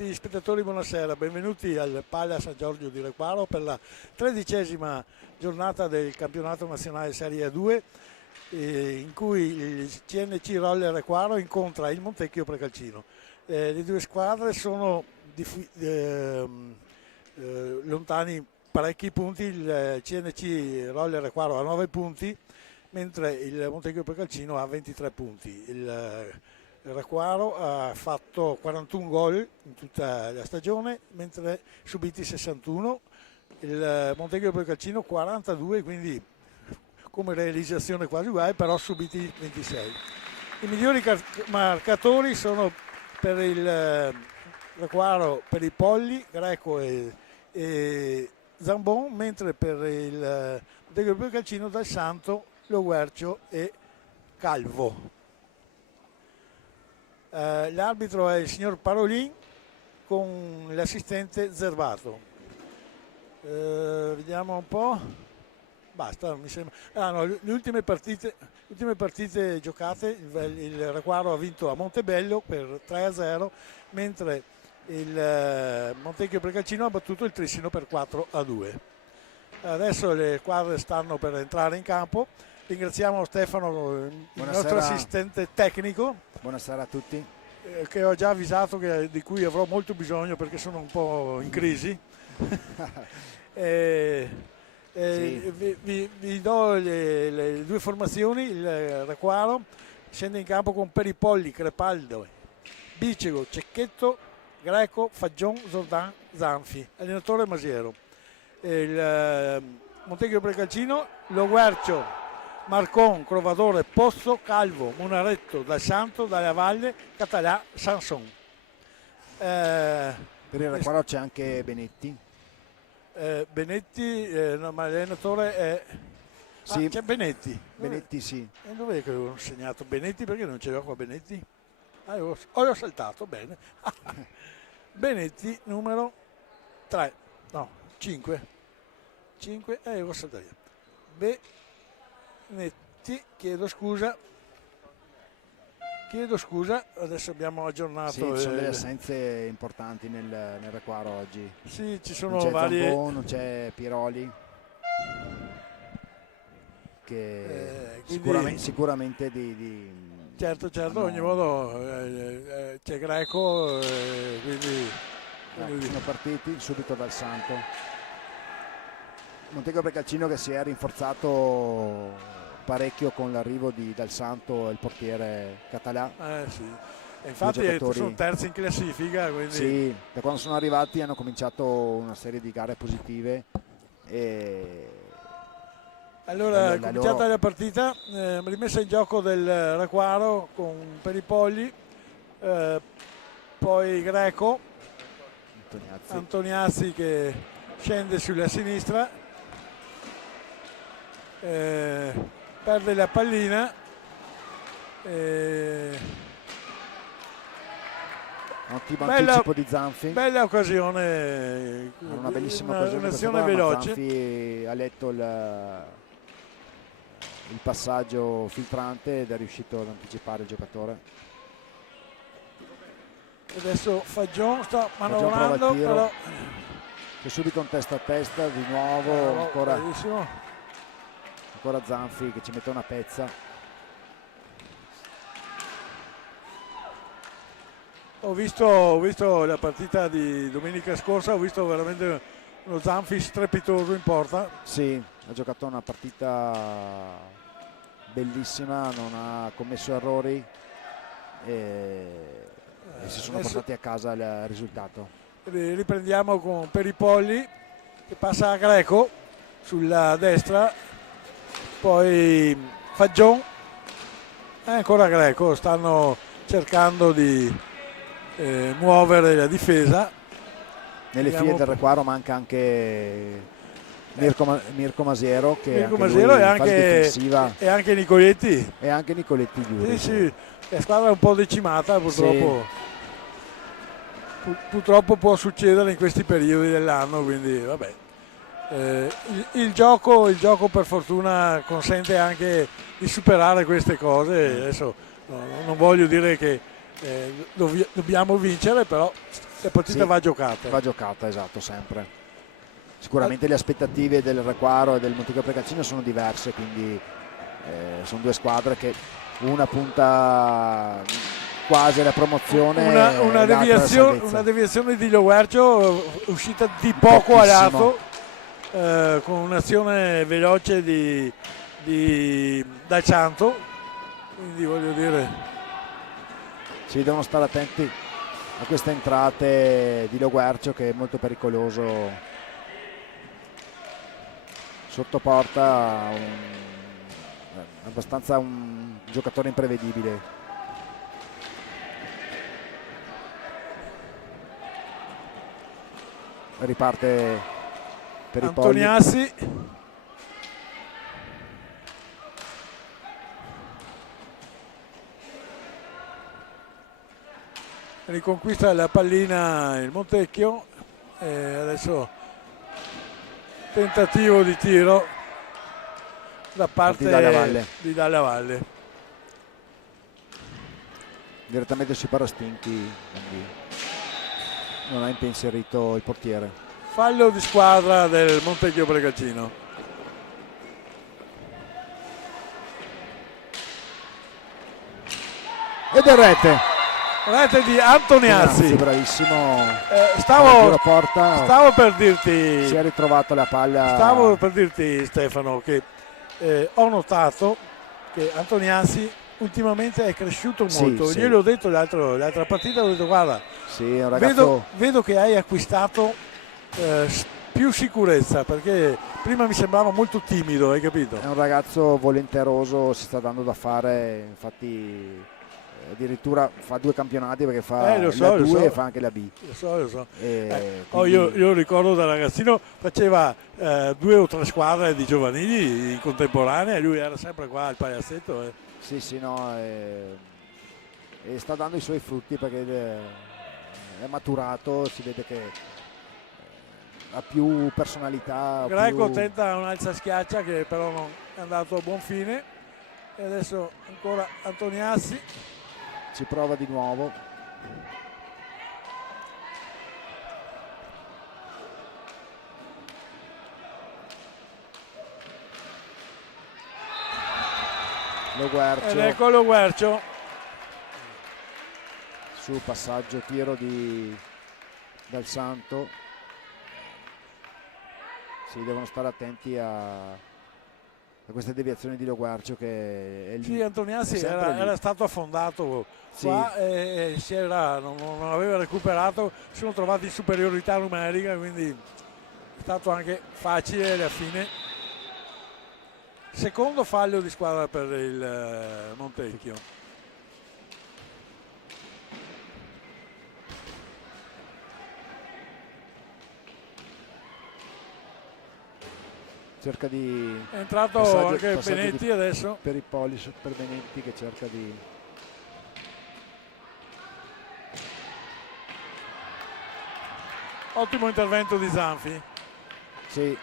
Gentili spettatori, buonasera, benvenuti al Pala San Giorgio di Requaro per la 13ª giornata del campionato nazionale Serie A2, in cui il CNC Roller Requaro incontra il Montecchio Precalcino. Le due squadre sono lontani parecchi punti, il CNC Roller Requaro ha 9 punti, mentre il Montecchio Precalcino ha 23 punti. Il Requaro ha fatto 41 gol in tutta la stagione, mentre subiti 61, il Montecchio Precalcino 42, quindi come realizzazione quasi uguale, però subiti 26. I migliori marcatori sono per il Requaro, per i Polli, Greco e Zambon, mentre per il Montecchio Precalcino Dal Santo, Lo Guercio e Calvo. L'arbitro è il signor Parolin con l'assistente Zervato. Vediamo un po'. Basta, mi sembra. No, le ultime partite giocate, il Requaro ha vinto a Montebello per 3-0, mentre il Montecchio Precalcino ha battuto il Trissino per 4-2. Adesso le squadre stanno per entrare in campo. Ringraziamo Stefano, il nostro assistente tecnico. Buonasera a tutti. Che ho già avvisato di cui avrò molto bisogno perché sono un po' in crisi. Sì. Vi do le due formazioni. Il Requaro scende in campo con Peripolli, Crepaldo, Bicego, Cecchetto, Greco, Faggion, Zordan, Zanfi. Allenatore Masiero. Il Montecchio Precalcino, Lo Guercio, Marcon, Crovadore, Pozzo, Calvo, Munaretto, Dal Santo, Dalla Valle, Català, Sanson. Per il Requaro c'è anche Benetti. Benetti, no, ma l'allenatore è... Sì. C'è Benetti. Benetti sì. E dov'è che avevo segnato Benetti? Perché non c'era qua Benetti? Ho saltato, bene. Benetti numero 3, no, 5. 5, ho saltato io. Benetti, chiedo scusa, adesso abbiamo aggiornato. Sì, ci sono delle assenze importanti nel Requaro oggi. Sì, ci sono non c'è varie. Zambon, non c'è Piroli, che sicuramente Certo, ogni modo c'è Greco, quindi sono partiti subito Dal Santo. Montecchio Precalcino che si è rinforzato parecchio con l'arrivo di Dal Santo e il portiere Català. Sì. E infatti sono terzi in classifica, quindi... Sì, da quando sono arrivati hanno cominciato una serie di gare positive. Allora, cominciata la partita, rimessa in gioco del Requaro con Peripolli, poi Greco, Antoniazzi che scende sulla sinistra, perde la pallina, ottimo anticipo di Zanfi, bella occasione, una bellissima occasione, un'azione veloce. Zanfi ha letto il passaggio filtrante ed è riuscito ad anticipare il giocatore. Adesso Faggion sta manovrando, però c'è subito un testa a testa di nuovo, ancora Zanfi che ci mette una pezza. Ho visto la partita di domenica scorsa, ho visto veramente uno Zanfi strepitoso in porta. Sì, ha giocato una partita bellissima, non ha commesso errori e si sono portati a casa il risultato. Riprendiamo con Peripolli che passa a Greco sulla destra, poi Faggion, ancora Greco, stanno cercando di muovere la difesa. Nelle file del Requaro manca anche Mirko Masiero, che e anche Nicoletti. E anche Nicoletti Giuri. Sì, la squadra è un po' decimata purtroppo. Sì. Purtroppo può succedere in questi periodi dell'anno, quindi vabbè. Il gioco per fortuna consente anche di superare queste cose. Adesso non voglio dire che dobbiamo vincere, però la partita Sì, va giocata. Va giocata, esatto, sempre. Sicuramente le aspettative del Requaro e del Montecchio Precalcino sono diverse, quindi sono due squadre che una punta quasi alla promozione e l'altra alla salvezza. Una deviazione di Loguercio uscita di poco a lato, con un'azione veloce di Dal Santo, quindi voglio dire, Sì, devono stare attenti a queste entrate di Loguercio, che è molto pericoloso sotto porta, abbastanza un giocatore imprevedibile. Riparte per i Polli. Antoniassi, riconquista la pallina il Montecchio e adesso tentativo di tiro da parte di Dalla Valle. Direttamente sui Parastinchi, quindi non ha impensierito il portiere. Fallo di squadra del Montecchio Precalcino. Ed è rete di Antoniazzi, bravissimo. Stavo per dirti, si è ritrovato la palla. Stavo per dirti, Stefano, che ho notato che Antoniazzi ultimamente è cresciuto molto. Sì. Gliel'ho detto l'altra partita, ho detto guarda, sì, ragazzo... vedo che hai acquistato più sicurezza, perché prima mi sembrava molto timido, hai capito? È un ragazzo volenteroso, si sta dando da fare, infatti addirittura fa 2 campionati, perché fa la 2 e fa anche la B. Lo so. Quindi... io ricordo da ragazzino faceva 2 o 3 squadre di giovanili in contemporanea e lui era sempre qua al Pagliazzetto. Sì, no, e sta dando i suoi frutti, perché è maturato, si vede che ha più personalità. Greco tenta un'alza schiaccia che però non è andato a buon fine, e adesso ancora Antoniazzi. Ci prova di nuovo. Loguercio. Ed ecco Loguercio. Su passaggio tiro di Dal Santo. Sì, devono stare attenti a queste deviazioni di Loguercio, che è sì, Antoniazzi era stato affondato qua, sì. E non aveva recuperato, si sono trovati in superiorità numerica, quindi è stato anche facile alla fine. Secondo fallo di squadra per il Montecchio. Cerca di... È entrato anche Benetti adesso. Per i Polli, per Benetti, che cerca di... Ottimo intervento di Zanfi. Sì.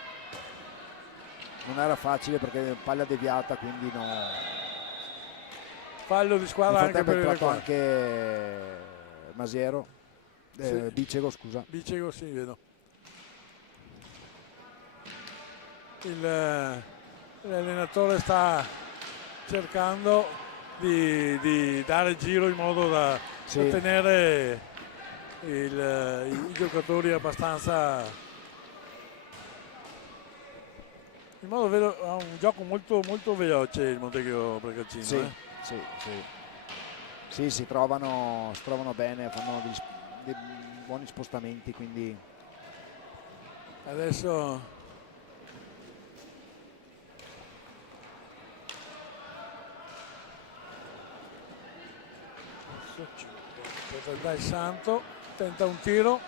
Non era facile, perché palla deviata, quindi no. Fallo di squadra anche per il anche Masiero. Sì. Bicego, scusa. Bicego, sì, vedo. L'allenatore sta cercando di dare giro in modo da tenere i giocatori abbastanza, in modo vero, ha un gioco molto, molto veloce il Montecchio Precalcino. Sì, si trovano bene, fanno dei buoni spostamenti, quindi adesso Dal Santo tenta un tiro,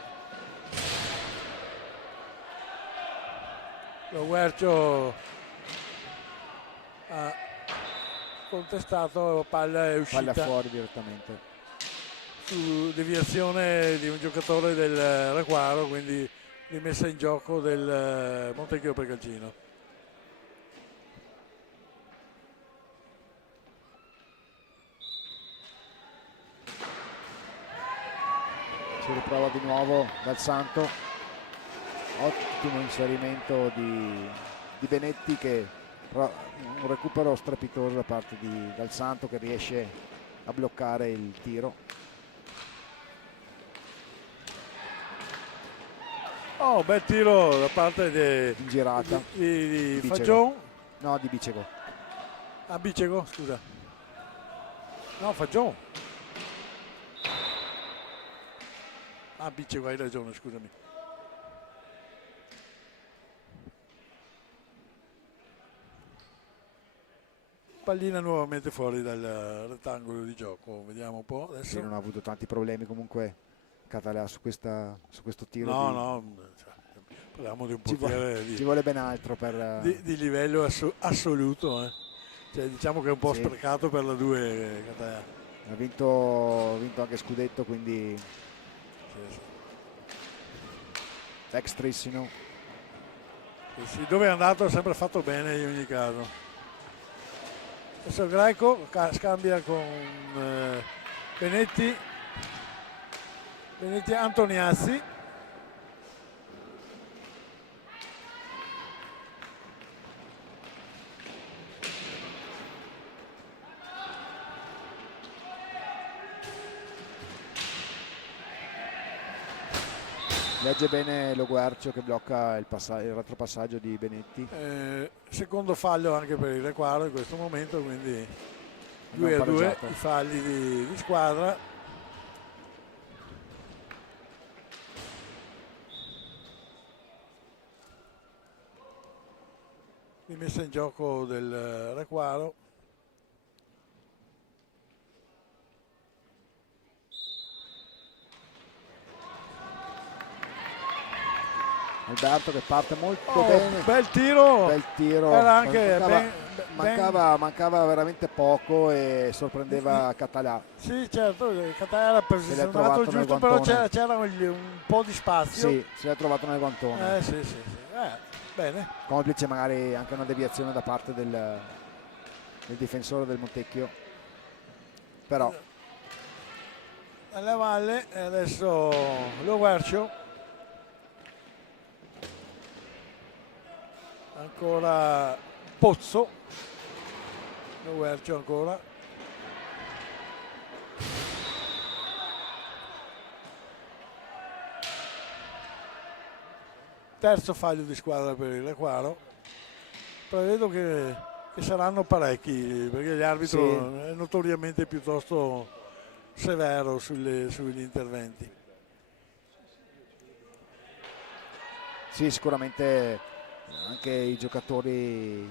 Loguercio ha contestato, palla è uscita, palla fuori direttamente su deviazione di un giocatore del Requaro, quindi rimessa in gioco del Montecchio Precalcino. Si riprova di nuovo Dal Santo, ottimo inserimento di Benetti, che però un recupero strepitoso da parte di Dal Santo, che riesce a bloccare il tiro. Oh, bel tiro da parte In girata di Bicego. Fagion. No, di Bicego. Ah, Bicego, scusa. No, Fagion. Ah, Bicego, hai ragione, scusami. Pallina nuovamente fuori dal rettangolo di gioco, vediamo un po' adesso. Sì, non ha avuto tanti problemi comunque Català su questo tiro. No, cioè, parliamo di un portiere ci vuole ben altro per di livello assoluto. Cioè, diciamo che è un po' sì. sprecato per la 2 Català. Ha vinto anche scudetto, quindi Sì. dexterissimo. Sì, dove è andato ha sempre fatto bene in ogni caso. Adesso il Greco scambia con Benetti Antoniazzi. Legge bene Lo Guercio che blocca il retropassaggio di Benetti. Secondo fallo anche per il Requaro in questo momento, quindi 2-2 i falli di squadra. Rimessa in gioco del Requaro. Alberto che parte molto bene. Bel tiro. Era anche mancava veramente poco e sorprendeva Català. Sì, certo, Català era posizionato giusto, però c'era un po' di spazio. Sì, se l'ha trovato nel guantone. Sì. Bene. Complice magari anche una deviazione da parte del difensore del Montecchio. Però alla valle e adesso Lo Guercio. Ancora Pozzo. Lo Guercio ancora. Terzo fallo di squadra per il Requaro. Prevedo che saranno parecchi, perché gli arbitri è notoriamente piuttosto severo sugli interventi. Sì, sicuramente anche i giocatori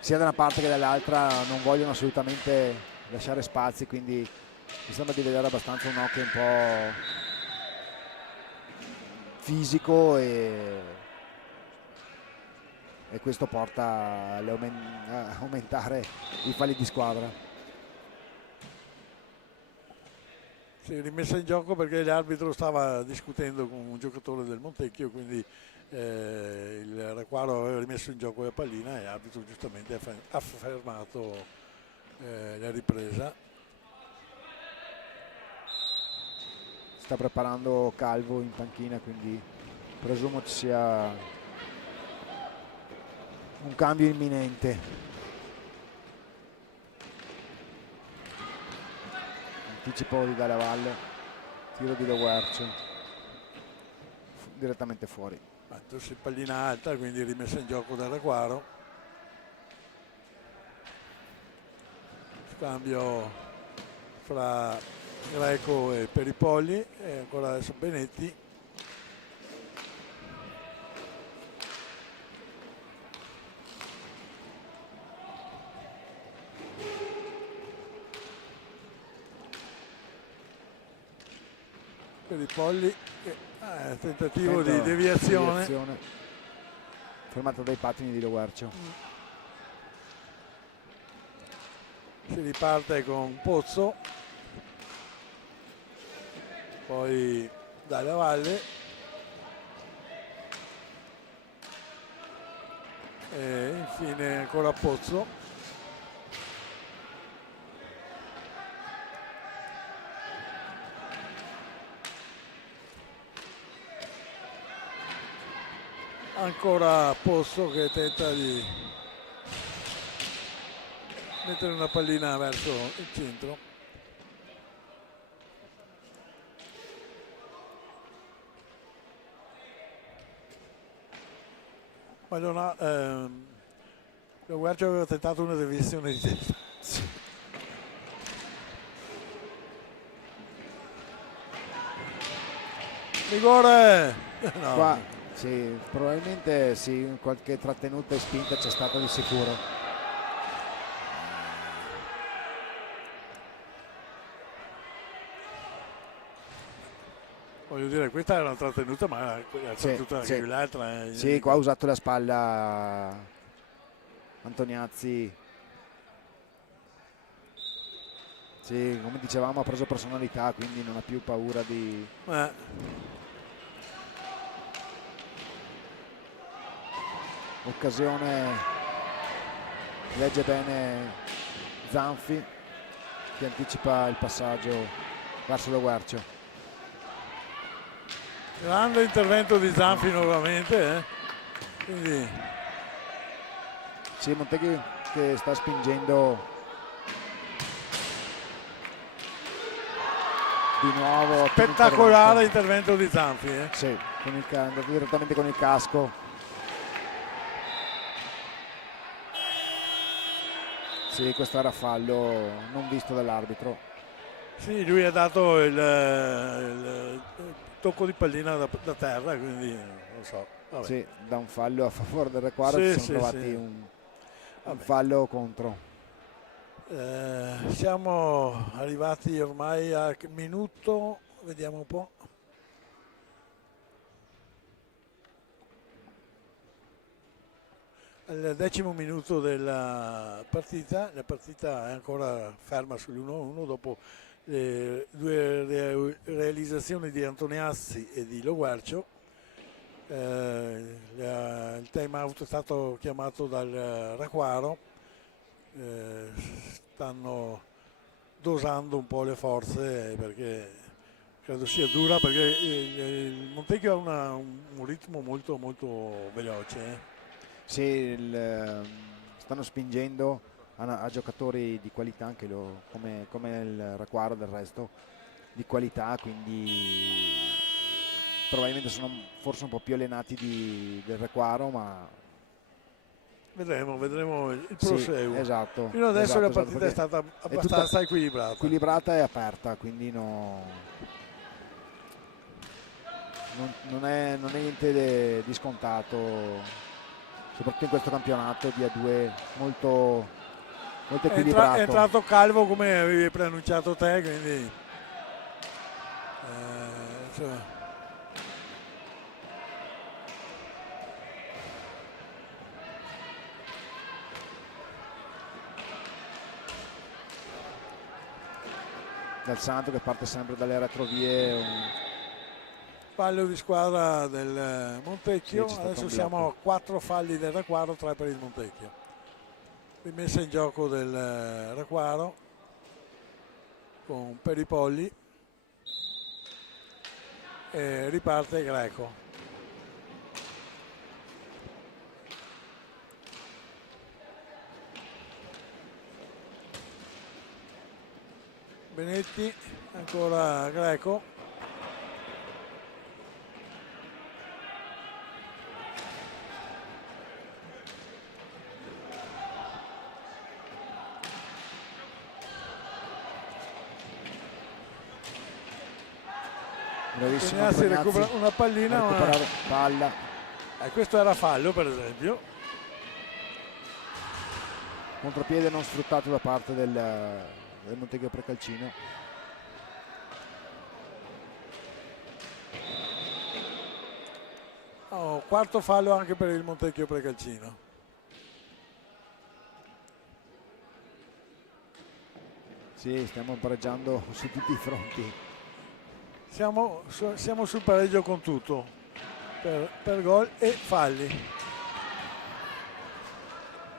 sia da una parte che dall'altra non vogliono assolutamente lasciare spazi, quindi mi sembra di vedere abbastanza un hockey un po' fisico e questo porta a aumentare i falli di squadra. Si è rimessa in gioco perché l'arbitro stava discutendo con un giocatore del Montecchio, quindi il Requaro aveva rimesso in gioco la pallina e l'arbitro giustamente ha fermato la ripresa. Sta preparando Calvo in panchina, quindi presumo ci sia un cambio imminente. Anticipo di Dalla Valle, tiro di Lo Guercio direttamente fuori. Pallina alta, quindi rimessa in gioco dal Requaro. Scambio fra Greco e Peripolli e ancora adesso Benetti. Peripolli, tentativo di deviazione. Fermata dai pattini di Lo Guercio. Si riparte con Pozzo, poi Dalla Valle e infine ancora Pozzo. ancora Posso che tenta di mettere una pallina verso il centro. Ma non ha lo Guercio aveva tentato una deviazione di testa. Rigore! No. Qua sì, probabilmente sì, qualche trattenuta e spinta c'è stata di sicuro. Voglio dire, questa era una trattenuta, ma la trattenuta sì, anche l'altra. Sì, qua ha usato la spalla Antoniazzi. Sì, come dicevamo ha preso personalità, quindi non ha più paura di... Occasione, legge bene Zanfi che anticipa il passaggio verso lo Guercio. Grande intervento di Zanfi nuovamente, quindi... Sì, Monteghi che sta spingendo di nuovo. Spettacolare intervento di Zanfi. Sì, andato direttamente con il casco. Sì, questo era fallo non visto dall'arbitro. Sì, lui ha dato il tocco di pallina da terra, quindi non so. Vabbè. Sì, da un fallo a favore del Requaro sì, ci sono trovati un fallo contro. Siamo arrivati ormai al minuto, vediamo un po'. Al 10° minuto della partita, la partita è ancora ferma sull'1-1 dopo le due realizzazioni di Antoniazzi e di Lo Guercio. Il time out è stato chiamato dal Requaro, stanno dosando un po' le forze perché credo sia dura, perché il Montecchio ha un ritmo molto molto veloce. Sì, stanno spingendo a giocatori di qualità anche come il Requaro del resto di qualità, quindi probabilmente sono forse un po' più allenati del Requaro, ma vedremo il proseguo. Sì, esatto, fino adesso la esatto, partita è stata abbastanza equilibrata e aperta, quindi non è niente di scontato, soprattutto in questo campionato di A2 molto equilibrato. È entrato Calvo come avevi preannunciato te, quindi Dal Santo che parte sempre dalle retrovie. Fallo di squadra del Montecchio. Sì, adesso siamo a 4 falli del Requaro, 3 per il Montecchio. Rimessa in gioco del Requaro con Peripolli e riparte Greco. Benetti, ancora Greco. Antoniazzi recupera una pallina, palla. Questo era fallo, per esempio. Contropiede non sfruttato da parte del Montecchio Precalcino. Quarto fallo anche per il Montecchio Precalcino. Sì, stiamo pareggiando su tutti i fronti. Siamo sul pareggio con tutto per gol e falli.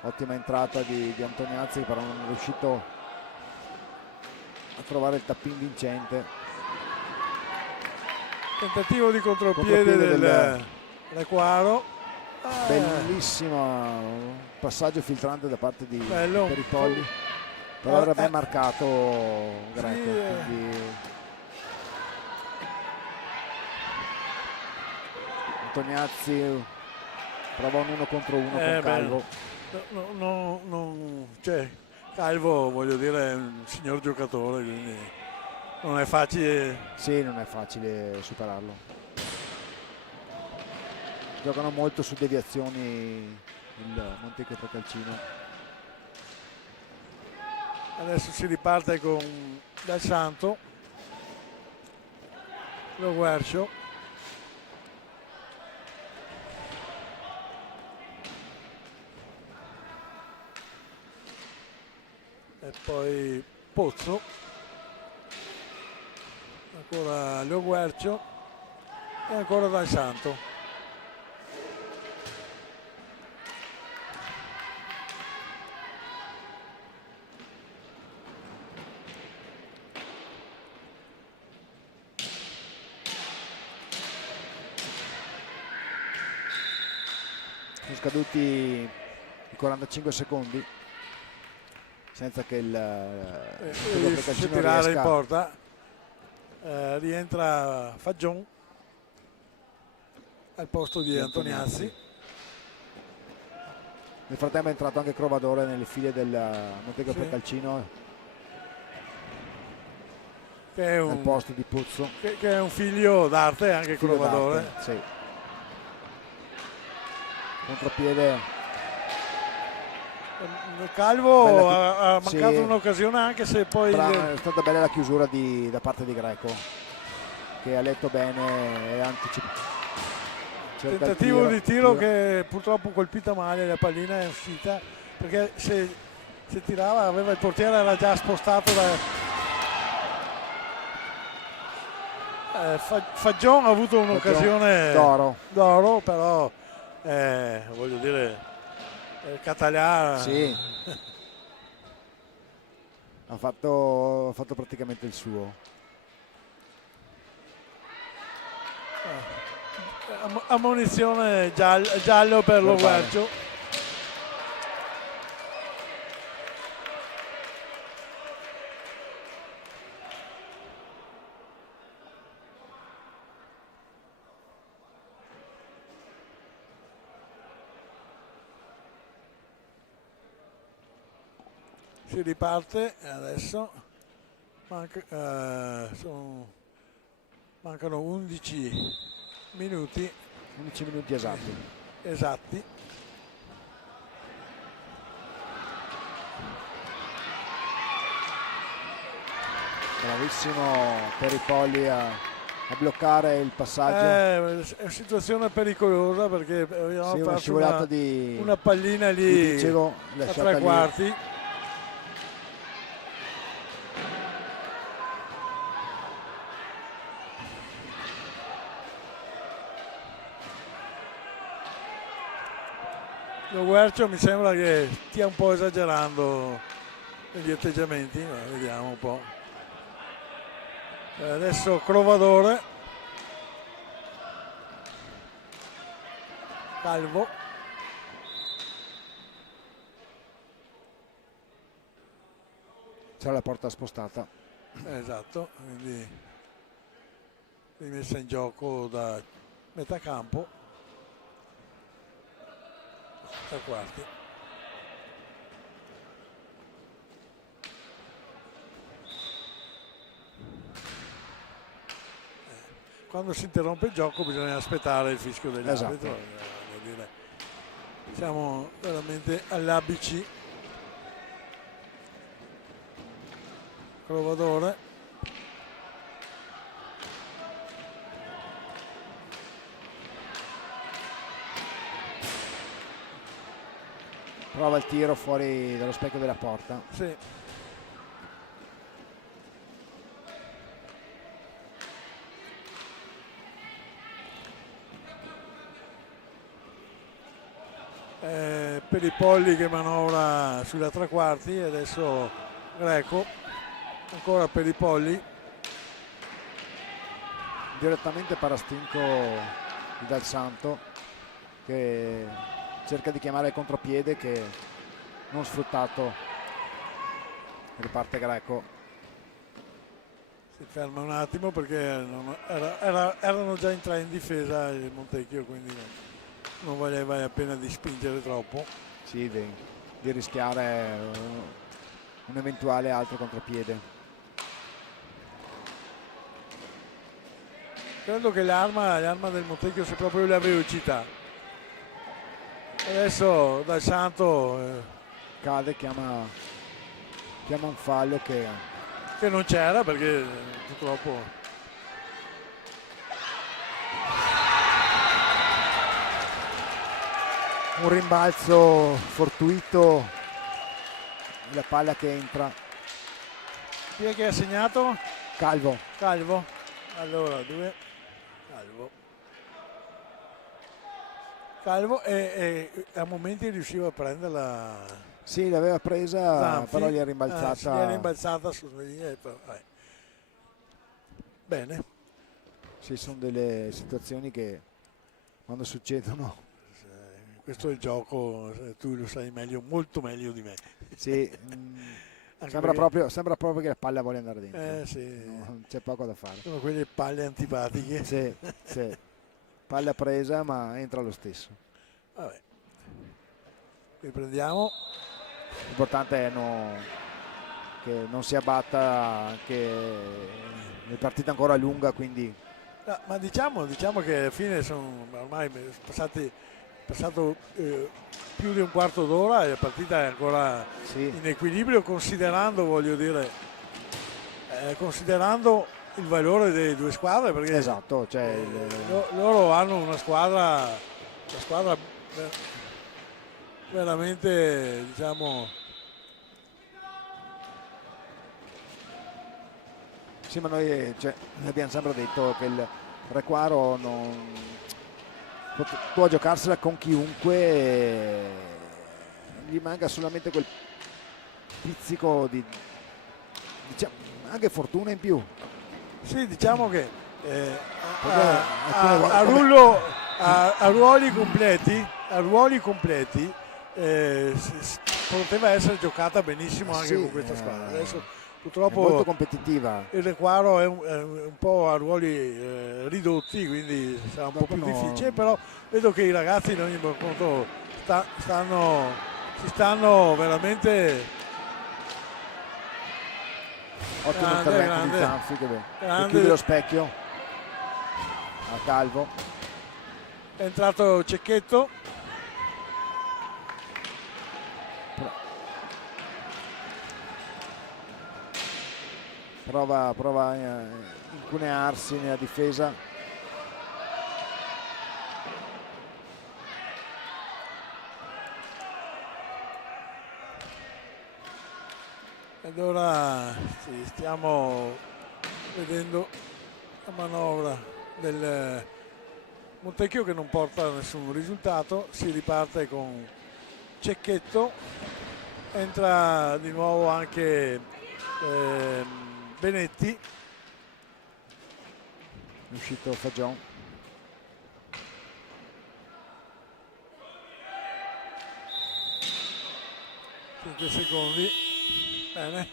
Ottima entrata di Antoniazzi, però non è riuscito a trovare il tappin vincente. Tentativo di contropiede del Requaro. Bellissimo passaggio filtrante da parte di bello. Peripolli, però era ben marcato Greco, Sì, quindi Antoniazzi prova un 1 contro 1 con Calvo. Cioè, Calvo, voglio dire, è un signor giocatore, quindi non è facile. Sì, non è facile superarlo. Giocano molto su deviazioni il Montecchio Precalcino. Adesso si riparte con Dal Santo, Lo Guercio, e poi Pozzo, ancora Lo Guercio e ancora Dal Santo. Sono scaduti i 45 secondi senza che il Si tirare in porta. Rientra Fagion al posto di Antoniazzi. Nel frattempo è entrato anche Crovadore nelle file del Montecchio Precalcino, che è al posto di Puzzo, che è un figlio d'arte, anche Crovadore. Sì. Contropiede. Calvo ha mancato un'occasione, anche se poi è stata bella la chiusura da parte di Greco, che ha letto bene e anticipato. Tentativo di tiro che purtroppo colpita male, la pallina è uscita, perché se tirava aveva il portiere, era già spostato Fagion ha avuto un'occasione d'oro, però voglio dire, Català sì. ha fatto praticamente il suo. Ammonizione giallo per Lo Guercio. Si riparte adesso, mancano 11 minuti esatti. Bravissimo Peripolli a bloccare il passaggio. È una situazione pericolosa, perché abbiamo fatto una pallina lì a tre quarti. Lo Guercio mi sembra che stia un po' esagerando negli atteggiamenti, vediamo un po'. Adesso Crovadore, Calvo, c'è la porta spostata, esatto, quindi rimessa in gioco da metà campo. Tre quarti. Quando si interrompe il gioco bisogna aspettare il fischio dell'arbitro. Esatto. Siamo veramente all'ABC. Crovadore. Prova il tiro fuori dallo specchio della porta. Sì. Peripolli che manovra sulla tre quarti, adesso Greco, ancora Peripolli. Direttamente Parastinco di Dal Santo. che cerca di chiamare il contropiede che non sfruttato. Riparte Greco. Si ferma un attimo perché erano già in 3 in difesa il Montecchio, quindi non valeva la pena di spingere troppo. Sì, di rischiare un eventuale altro contropiede. Credo che l'arma del Montecchio sia proprio la velocità. Adesso Dal Santo cade, chiama un fallo che non c'era perché purtroppo un rimbalzo fortuito, la palla che entra. chi è che ha segnato? Calvo. Allora Calvo e a momenti riusciva a prenderla. Sì, l'aveva presa, Zanfi, però gli è rimbalzata. gli è rimbalzata sulla linea. Bene. Sì, sono delle situazioni che quando succedono. Questo è il gioco, tu lo sai meglio, molto meglio di me. Sì, sembra proprio che la palla voglia andare dentro. Sì. Non c'è poco da fare. Sono quelle palle antipatiche. Sì. Palla presa ma entra lo stesso. Vabbè. Riprendiamo. L'importante è che non si abbatta, che la partita è ancora lunga, quindi. No, ma diciamo che alla fine sono ormai passato più di un quarto d'ora e la partita è ancora in equilibrio, considerando il valore delle due squadre, perché esatto, cioè loro hanno una squadra veramente, diciamo. Sì, ma noi abbiamo sempre detto che il Requaro può giocarsela con chiunque, gli manca solamente quel pizzico di, diciamo, anche fortuna in più. Sì, diciamo che a ruoli completi poteva essere giocata benissimo anche con questa squadra. Adesso purtroppo è molto competitiva. Il Requaro è un po' a ruoli ridotti, quindi sarà un po' più difficile, però vedo che i ragazzi in ogni conto si stanno veramente. Ottimo intervento di Zanfi che chiude lo specchio a Calvo. È entrato Cecchetto. Prova a incunearsi nella difesa. Ed ora stiamo vedendo la manovra del Montecchio che non porta a nessun risultato. Si riparte con Cecchetto, entra di nuovo anche Benetti, è uscito Fagion. 5 secondi. Bene,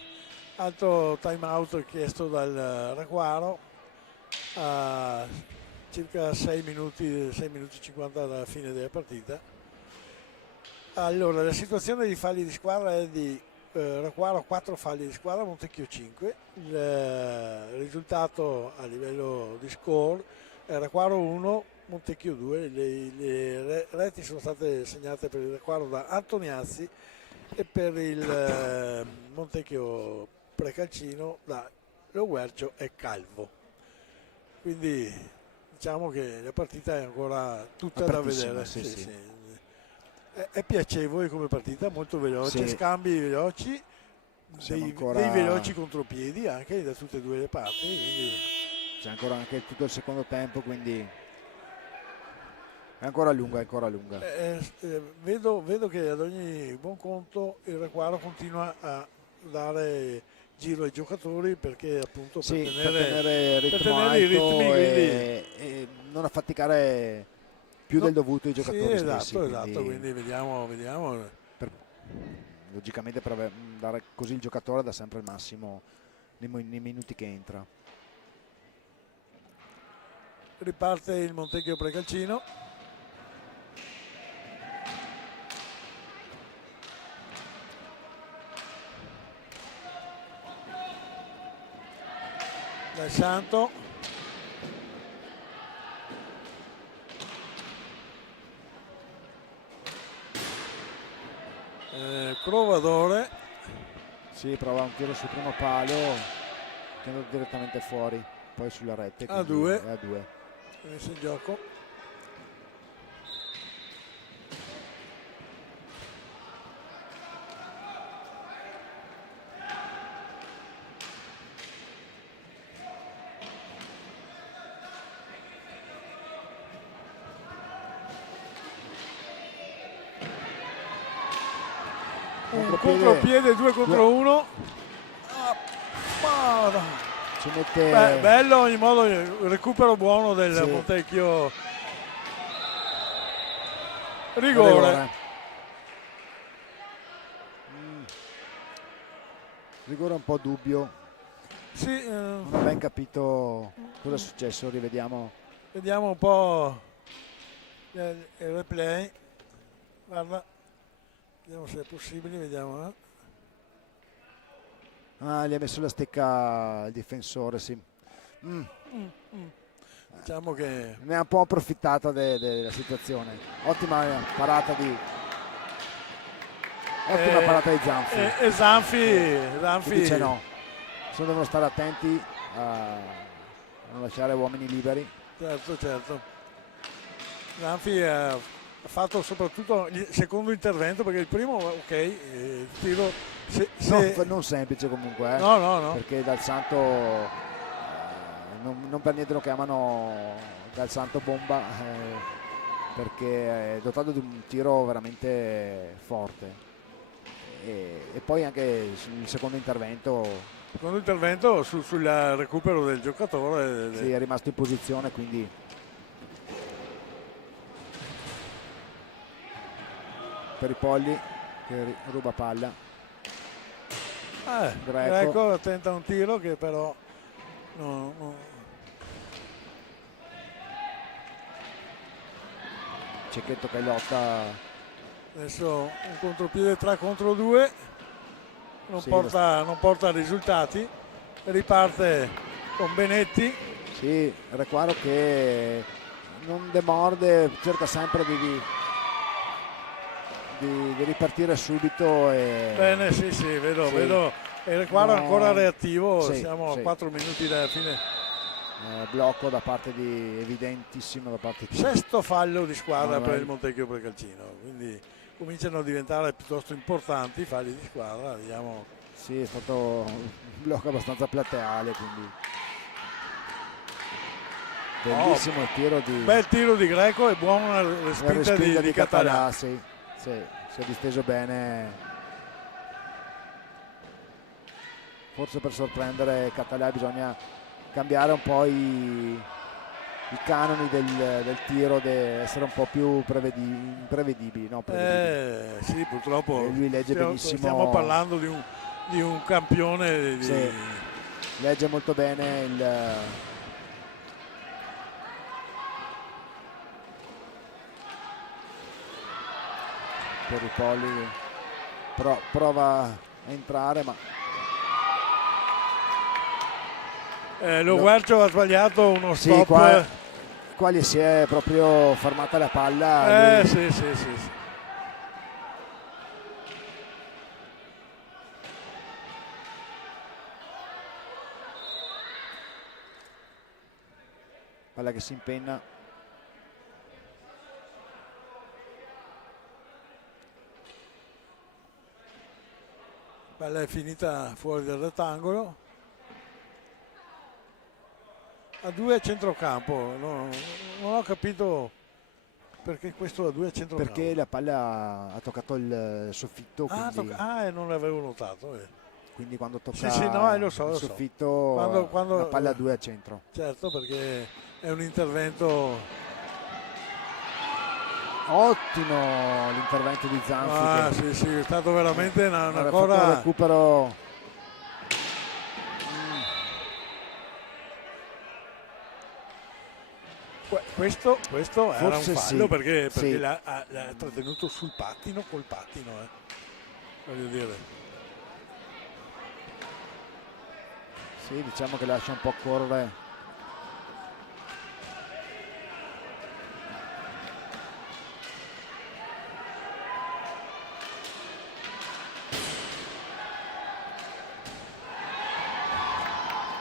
altro time out chiesto dal Requaro a circa 6 minuti 50 dalla fine della partita. Allora, la situazione di falli di squadra è di Requaro 4 falli di squadra, Montecchio 5. Il risultato a livello di score è Requaro 1, Montecchio 2. Le reti sono state segnate per il Requaro da Antoniazzi e per il Montecchio Precalcino da Loguercio e Calvo. Quindi diciamo che la partita è ancora tutta da vedere. Sì. È piacevole come partita, molto veloce, scambi veloci, dei veloci contropiedi anche da tutte e due le parti. Quindi. C'è ancora anche tutto il secondo tempo, quindi è ancora lunga. Vedo che ad ogni buon conto il Requaro continua a dare giro ai giocatori perché appunto per tenere ritmo alto i ritmi e non affaticare più del dovuto i giocatori sì, stessi. Esatto, quindi vediamo. Logicamente per dare così il giocatore dà sempre il massimo nei minuti che entra. Riparte il Montecchio Precalcino. Dal Santo. Crovadore. Sì, prova un tiro sul primo palo che è andato direttamente fuori, poi sulla rete. A 2. È a 2. Messo in gioco. Un contropiede 2 contro 1. Ci mette... bello ogni modo il recupero buono del sì. Montecchio. Rigore. Rigore un po' dubbio. Sì, non ho ben capito cosa è successo, rivediamo. Vediamo un po' il replay. Guarda, vediamo se è possibile, vediamo. Ah, gli ha messo la stecca il difensore, sì. Diciamo che ne ha un po' approfittato della situazione. Ottima parata di Zanfi. E Zanfi dice no. Devono stare attenti a non lasciare uomini liberi. Certo. Zanfi ha fatto soprattutto il secondo intervento, perché il primo, ok, il tiro non semplice comunque, no. Perché Dal Santo non per niente lo chiamano Dal Santo bomba, perché è dotato di un tiro veramente forte. E poi anche il secondo intervento sul recupero del giocatore. Sì, è rimasto in posizione, quindi per i Polli che ruba palla. Greco tenta un tiro che però no. Cecchetto che lotta. Adesso un contropiede 3 contro 2 non porta risultati. Riparte con Benetti. Sì, Requaro che non demorde, cerca sempre di ripartire subito. Bene, sì, vedo. E Requaro è ancora reattivo, siamo a 4 minuti dalla fine. Blocco evidentissimo da parte di... Sesto fallo di squadra per il Montecchio Precalcino, quindi cominciano a diventare piuttosto importanti i falli di squadra, vediamo. Sì, è stato un blocco abbastanza plateale, quindi bellissimo il tiro di... Bel tiro di Greco e buona respinta di Català. Sì, si è disteso bene. Forse per sorprendere Català bisogna cambiare un po' i canoni del tiro, essere un po' più imprevedibili. No? Sì, purtroppo lui legge benissimo. Stiamo parlando di un campione. Sì, legge molto bene per i Polli, prova a entrare, ma lo Guercio ha sbagliato uno stop. Qua gli si è proprio fermata la palla. Sì. Palla che si impenna. Palla è finita fuori dal rettangolo. A 2 a centrocampo, non ho capito perché questo a 2 a centrocampo. Perché la palla ha toccato il soffitto. E non l'avevo notato. Quindi quando tocca lo so. il soffitto, quando la palla a 2 a centro. Certo, perché è un intervento Ottimo l'intervento di Zanfi. Sì, sì, è stato veramente una un cosa. recupero. Questo era un Forse fallo sì, perché sì. l'ha trattenuto sul pattino, col pattino, voglio dire. Sì, diciamo che lascia un po' correre.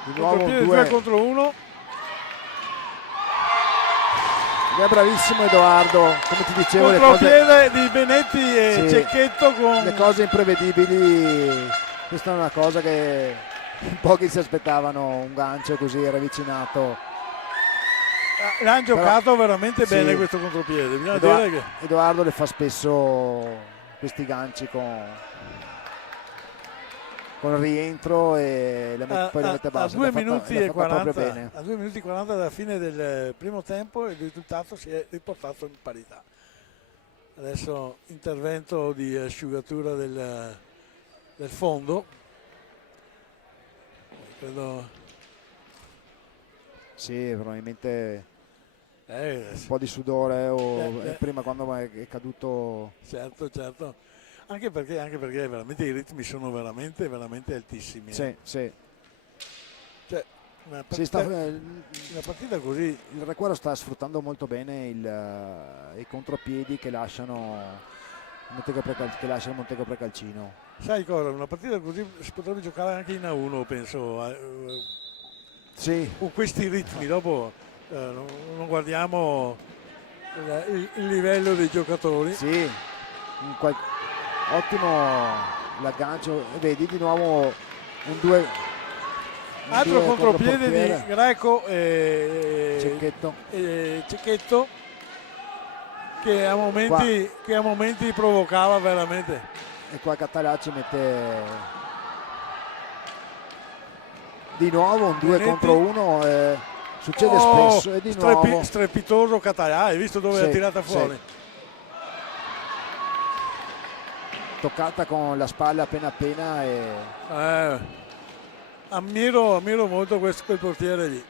Di nuovo un 2 contro 1. Ed è bravissimo Edoardo, come ti dicevo, contropiede di Benetti e sì, Cecchetto con le cose imprevedibili. Questa è una cosa che pochi si aspettavano, un gancio così ravvicinato. L'hanno giocato veramente bene questo contropiede. Bisogna dire che Edoardo le fa spesso questi ganci con rientro e poi le mette a basso. A 2 minuti e 40 bene. A 2 minuti e 40 dalla fine del primo tempo il risultato si è riportato in parità. Adesso intervento di asciugatura del fondo. Credo. Sì, probabilmente un po' di sudore prima quando è caduto. Certo. Anche perché veramente i ritmi sono veramente altissimi. Sì, sì. Cioè, una partita così. Il Requaro sta sfruttando molto bene i contropiedi che lasciano il Montego Precalcino. Sai cosa? Una partita così si potrebbe giocare anche in A1, penso. Sì. Con questi ritmi, dopo non guardiamo il livello dei giocatori. Sì, ottimo l'aggancio, vedi di nuovo un 2. Altro contropiede di Greco e Cecchetto che a momenti provocava veramente. E qua Catalacci mette di nuovo un 2 contro 1. Succede spesso e di nuovo strepitoso Català, hai visto dove l'ha tirata fuori? Sì. Toccata con la spalla appena e ammiro molto quel portiere lì.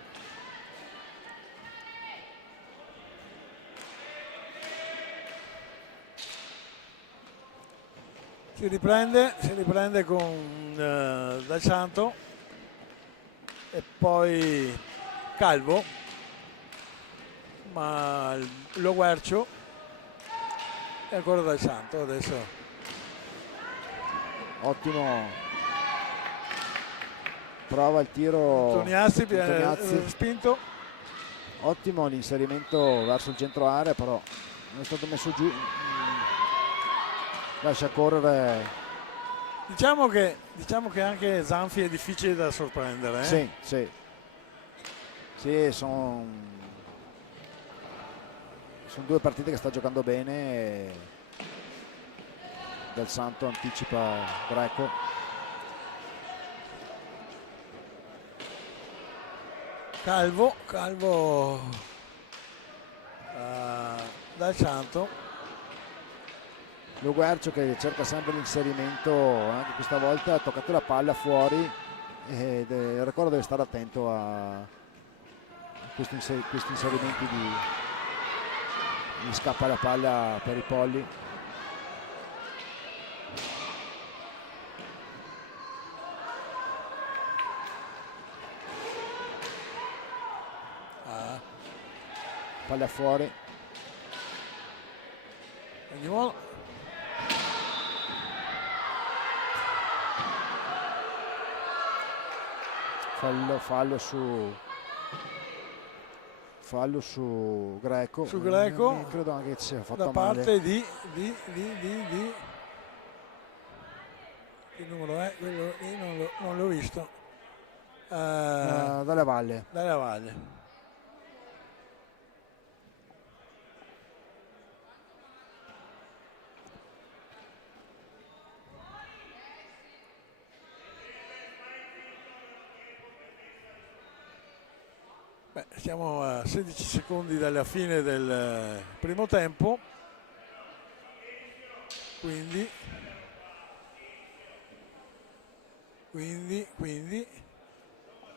Si riprende con Dal Santo e poi Calvo, ma lo Guercio e ancora Dal Santo adesso. Ottimo, prova il tiro Antoniazzi spinto. Ottimo l'inserimento verso il centro area, però non è stato messo giù, lascia correre. Diciamo che anche Zanfi è difficile da sorprendere. Sì, sono due partite che sta giocando bene. Dal Santo anticipa Greco. Calvo Dal Santo. Lo Guercio che cerca sempre l'inserimento, anche questa volta ha toccato la palla fuori e il Requaro deve stare attento a questi inserimenti gli scappa la palla per i polli. Palla fuori. Ognuno. Fallo su Greco. Su Greco. Credo anche che sia fatto da male. parte di che numero è? Quello lì non l'ho visto. Dalla Valle. Siamo a 16 secondi dalla fine del primo tempo. quindi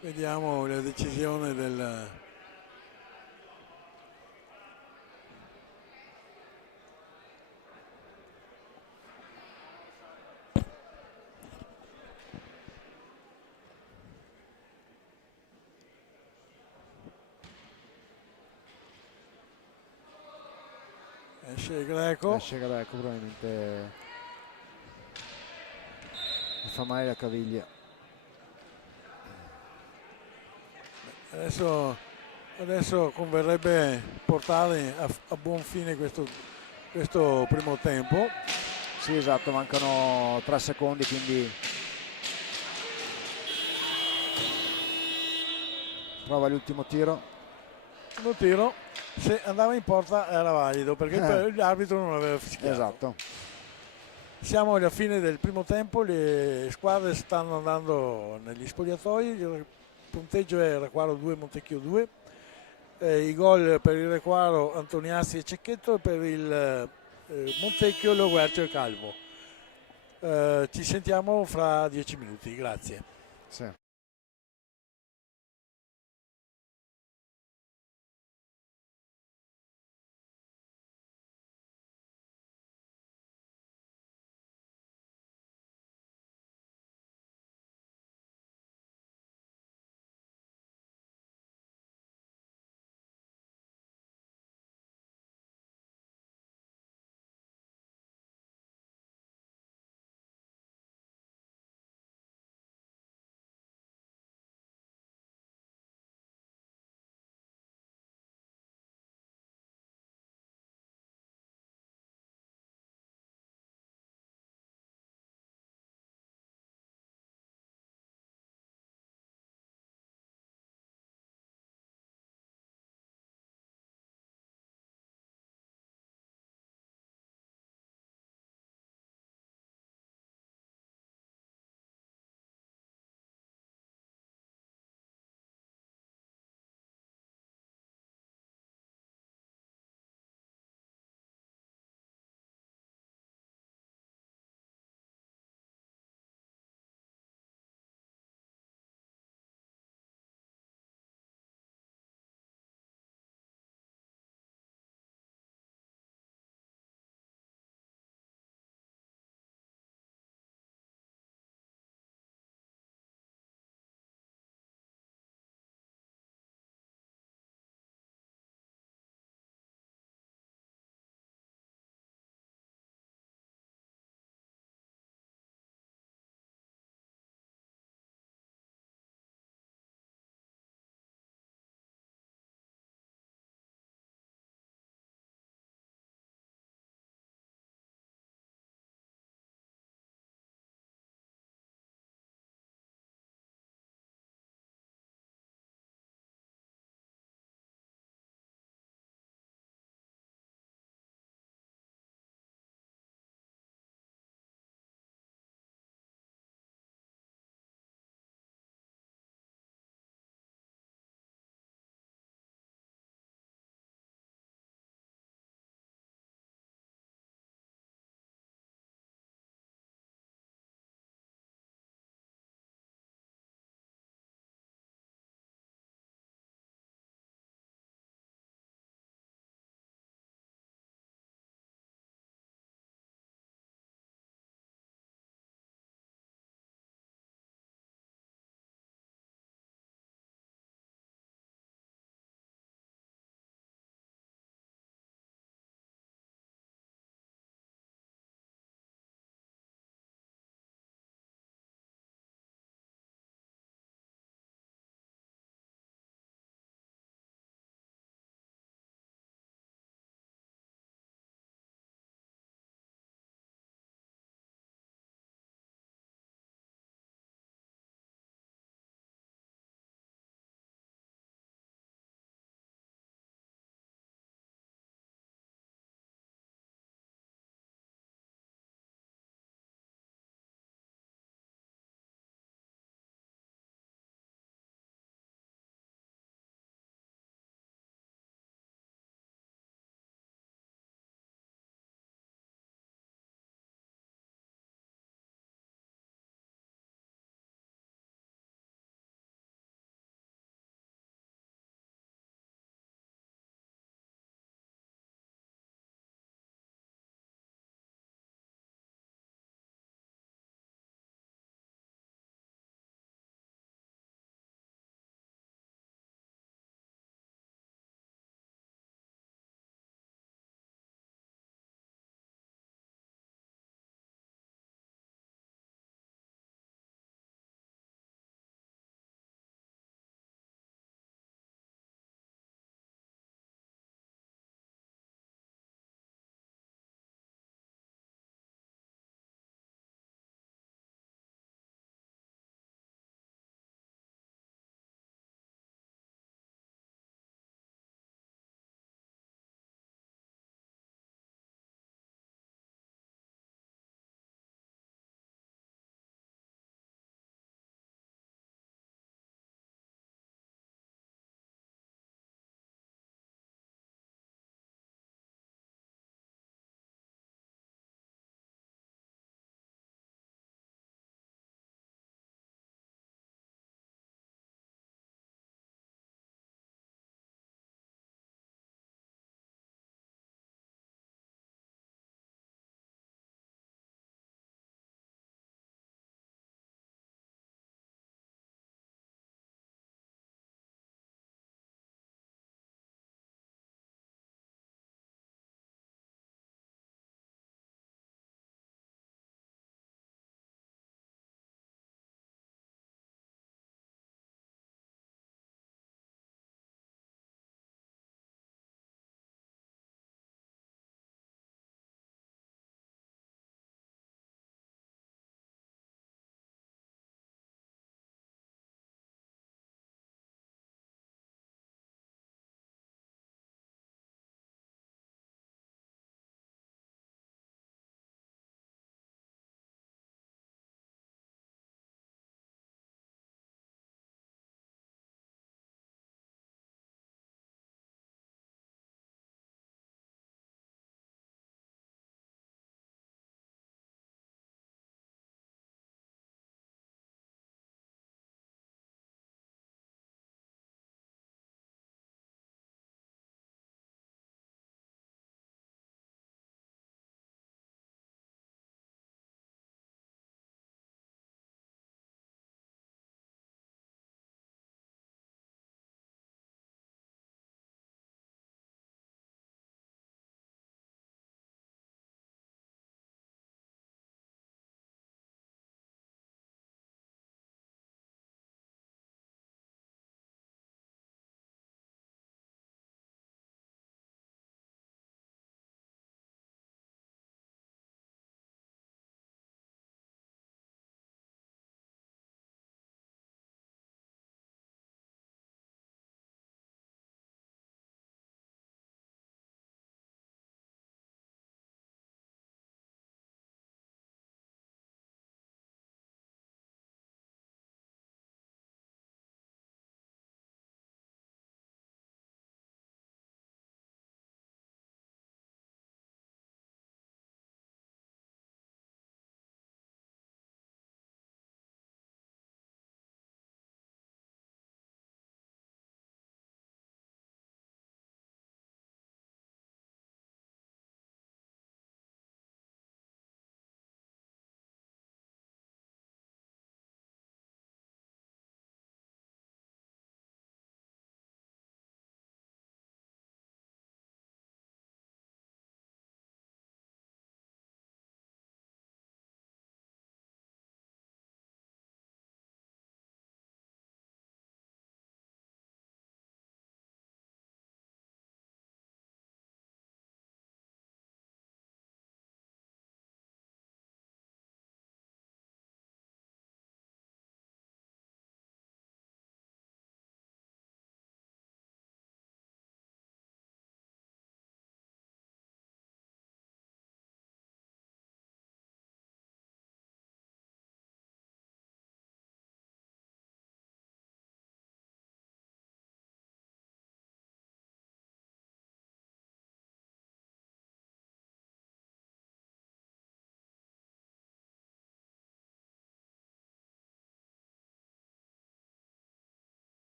vediamo la decisione del esce Greco. Esce Greco, probabilmente gli fa male la caviglia. Adesso converrebbe portare a buon fine questo primo tempo. Sì, esatto, mancano 3 secondi, quindi prova l'ultimo tiro. L'ultimo tiro, se andava in porta era valido perché l'arbitro non aveva fischiato. Esatto. Siamo alla fine del primo tempo, le squadre stanno andando negli spogliatoi, il punteggio è Requaro 2, Montecchio 2, i gol per il Requaro Antoniazzi e Cecchetto e per il Montecchio Lo Guercio e Calvo. Ci sentiamo fra 10 minuti, grazie. Sì.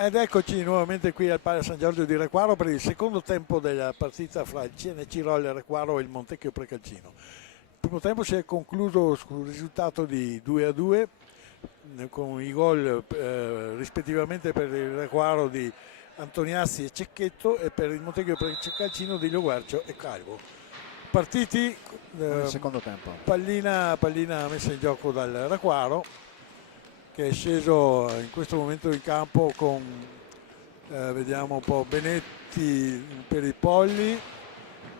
Ed eccoci nuovamente qui al Palio San Giorgio di Requaro per il secondo tempo della partita fra il CNC Roller Requaro e il Montecchio Precalcino. Il primo tempo si è concluso sul risultato di 2-2 con i gol rispettivamente per il Requaro di Antoniazzi e Cecchetto e per il Montecchio Precalcino di Loguercio e Calvo. Partiti nel secondo tempo. Pallina messa in gioco dal Requaro, che è sceso in questo momento in campo con vediamo un po' Benetti per i Polli,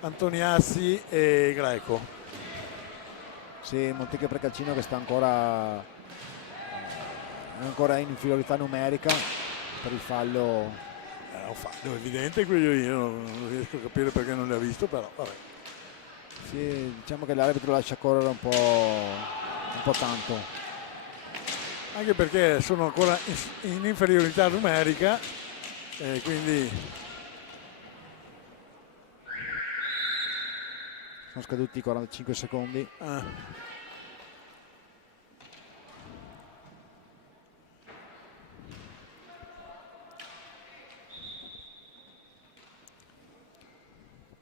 Antoniazzi e Greco. Sì, Montecchio Precalcino che sta ancora in inferiorità numerica per il fallo. È un fallo evidente quello, io non riesco a capire perché non l'ha visto, però vabbè. Sì, diciamo che l'arbitro lascia correre un po' tanto. Anche perché sono ancora in inferiorità numerica, quindi sono scaduti 45 secondi.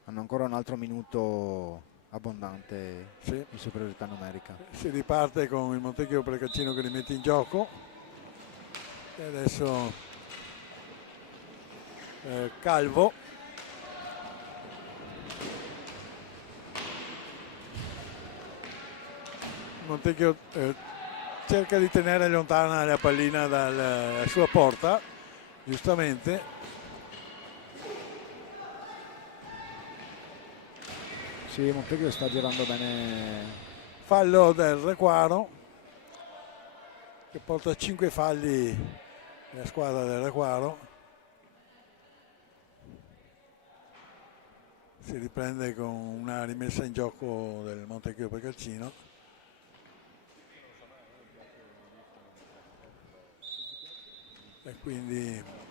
Hanno ancora un altro minuto abbondante, sì, di superiorità numerica. Si riparte con il Montecchio Precalcino che li mette in gioco e adesso Calvo Montecchio cerca di tenere lontana la pallina dalla sua porta, giustamente. Sì, Montecchio sta girando bene. Fallo del Requaro che porta 5 falli la squadra del Requaro. Si riprende con una rimessa in gioco del Montecchio Precalcino. E quindi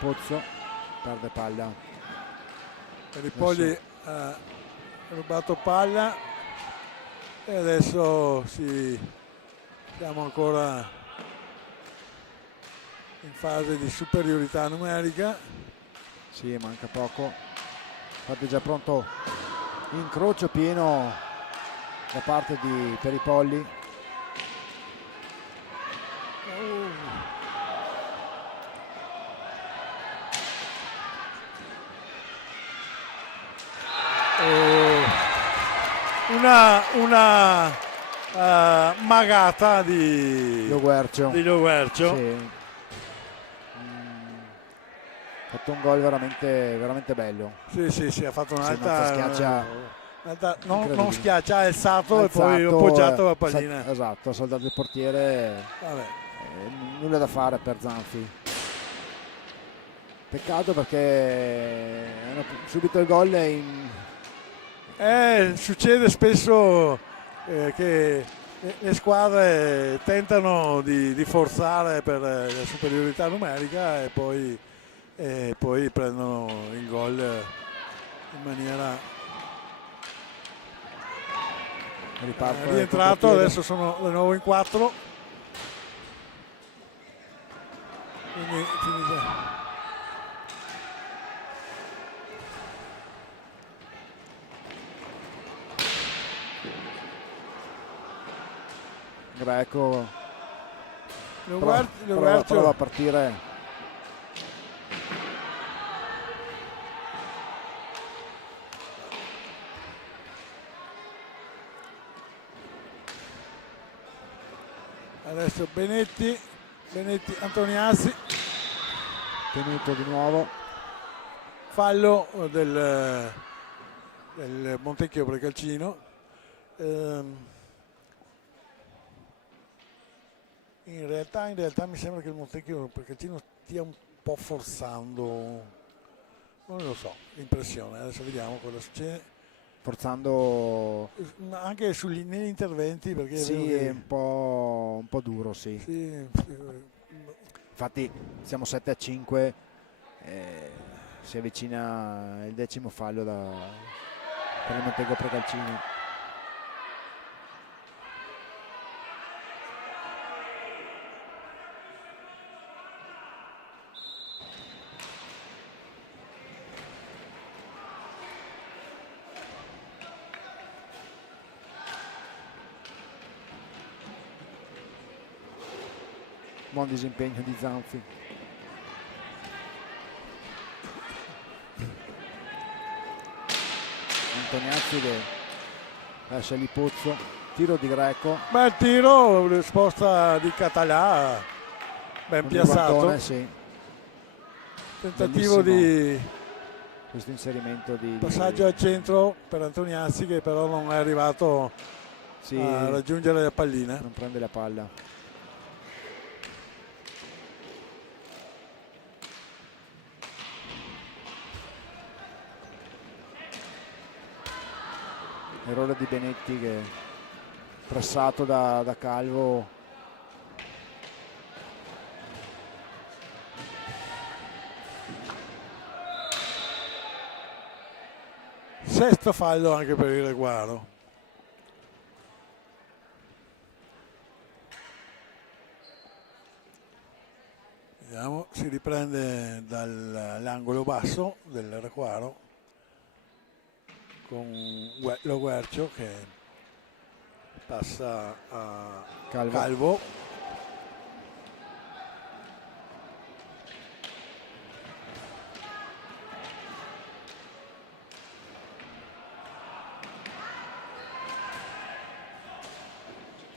Pozzo perde palla. Ripoli ha rubato palla e adesso siamo ancora in fase di superiorità numerica. Sì, manca poco. Infatti è già pronto incrocio pieno da parte di Peripolli. Una magata di Loguercio. Sì. Ha fatto un gol veramente bello. Sì, ha fatto un'alta schiaccia. Non schiaccia, ha alzato e poi appoggiato la pallina. Esatto, ha saldato il portiere. Nulla da fare per Zanfi. Peccato perché subito il gol succede spesso che le squadre tentano di forzare per la superiorità numerica e poi prendono il gol in maniera rientrato. Adesso sono di nuovo in 4, quindi finita. Greco Loguercio prova a partire. Adesso Benetti Antoniazzi, tenuto di nuovo. fallo del Montecchio Precalcino. In realtà mi sembra che il Montecchio Precalcino stia un po' forzando, non lo so, l'impressione. Adesso vediamo cosa succede. Forzando anche negli interventi, perché sì, è un po' duro, sì. Infatti siamo 7-5, si avvicina il 10° fallo per il Montecchio Precalcino. buon disimpegno di Zanfi. Antoniazzi che lascia lì Pozzo, tiro di Greco, Bel tiro, risposta di Català, ben con il piazzato. guantone, sì. Tentativo Bellissimo di questo inserimento di passaggio al centro per Antoniazzi, che però non è arrivato sì, a raggiungere la pallina. non prende la palla. Errore di Benetti che pressato da Calvo. Sesto fallo anche per il Reguaro. Vediamo, si riprende dall'angolo basso del Reguaro con lo Guercio che passa a Calvo.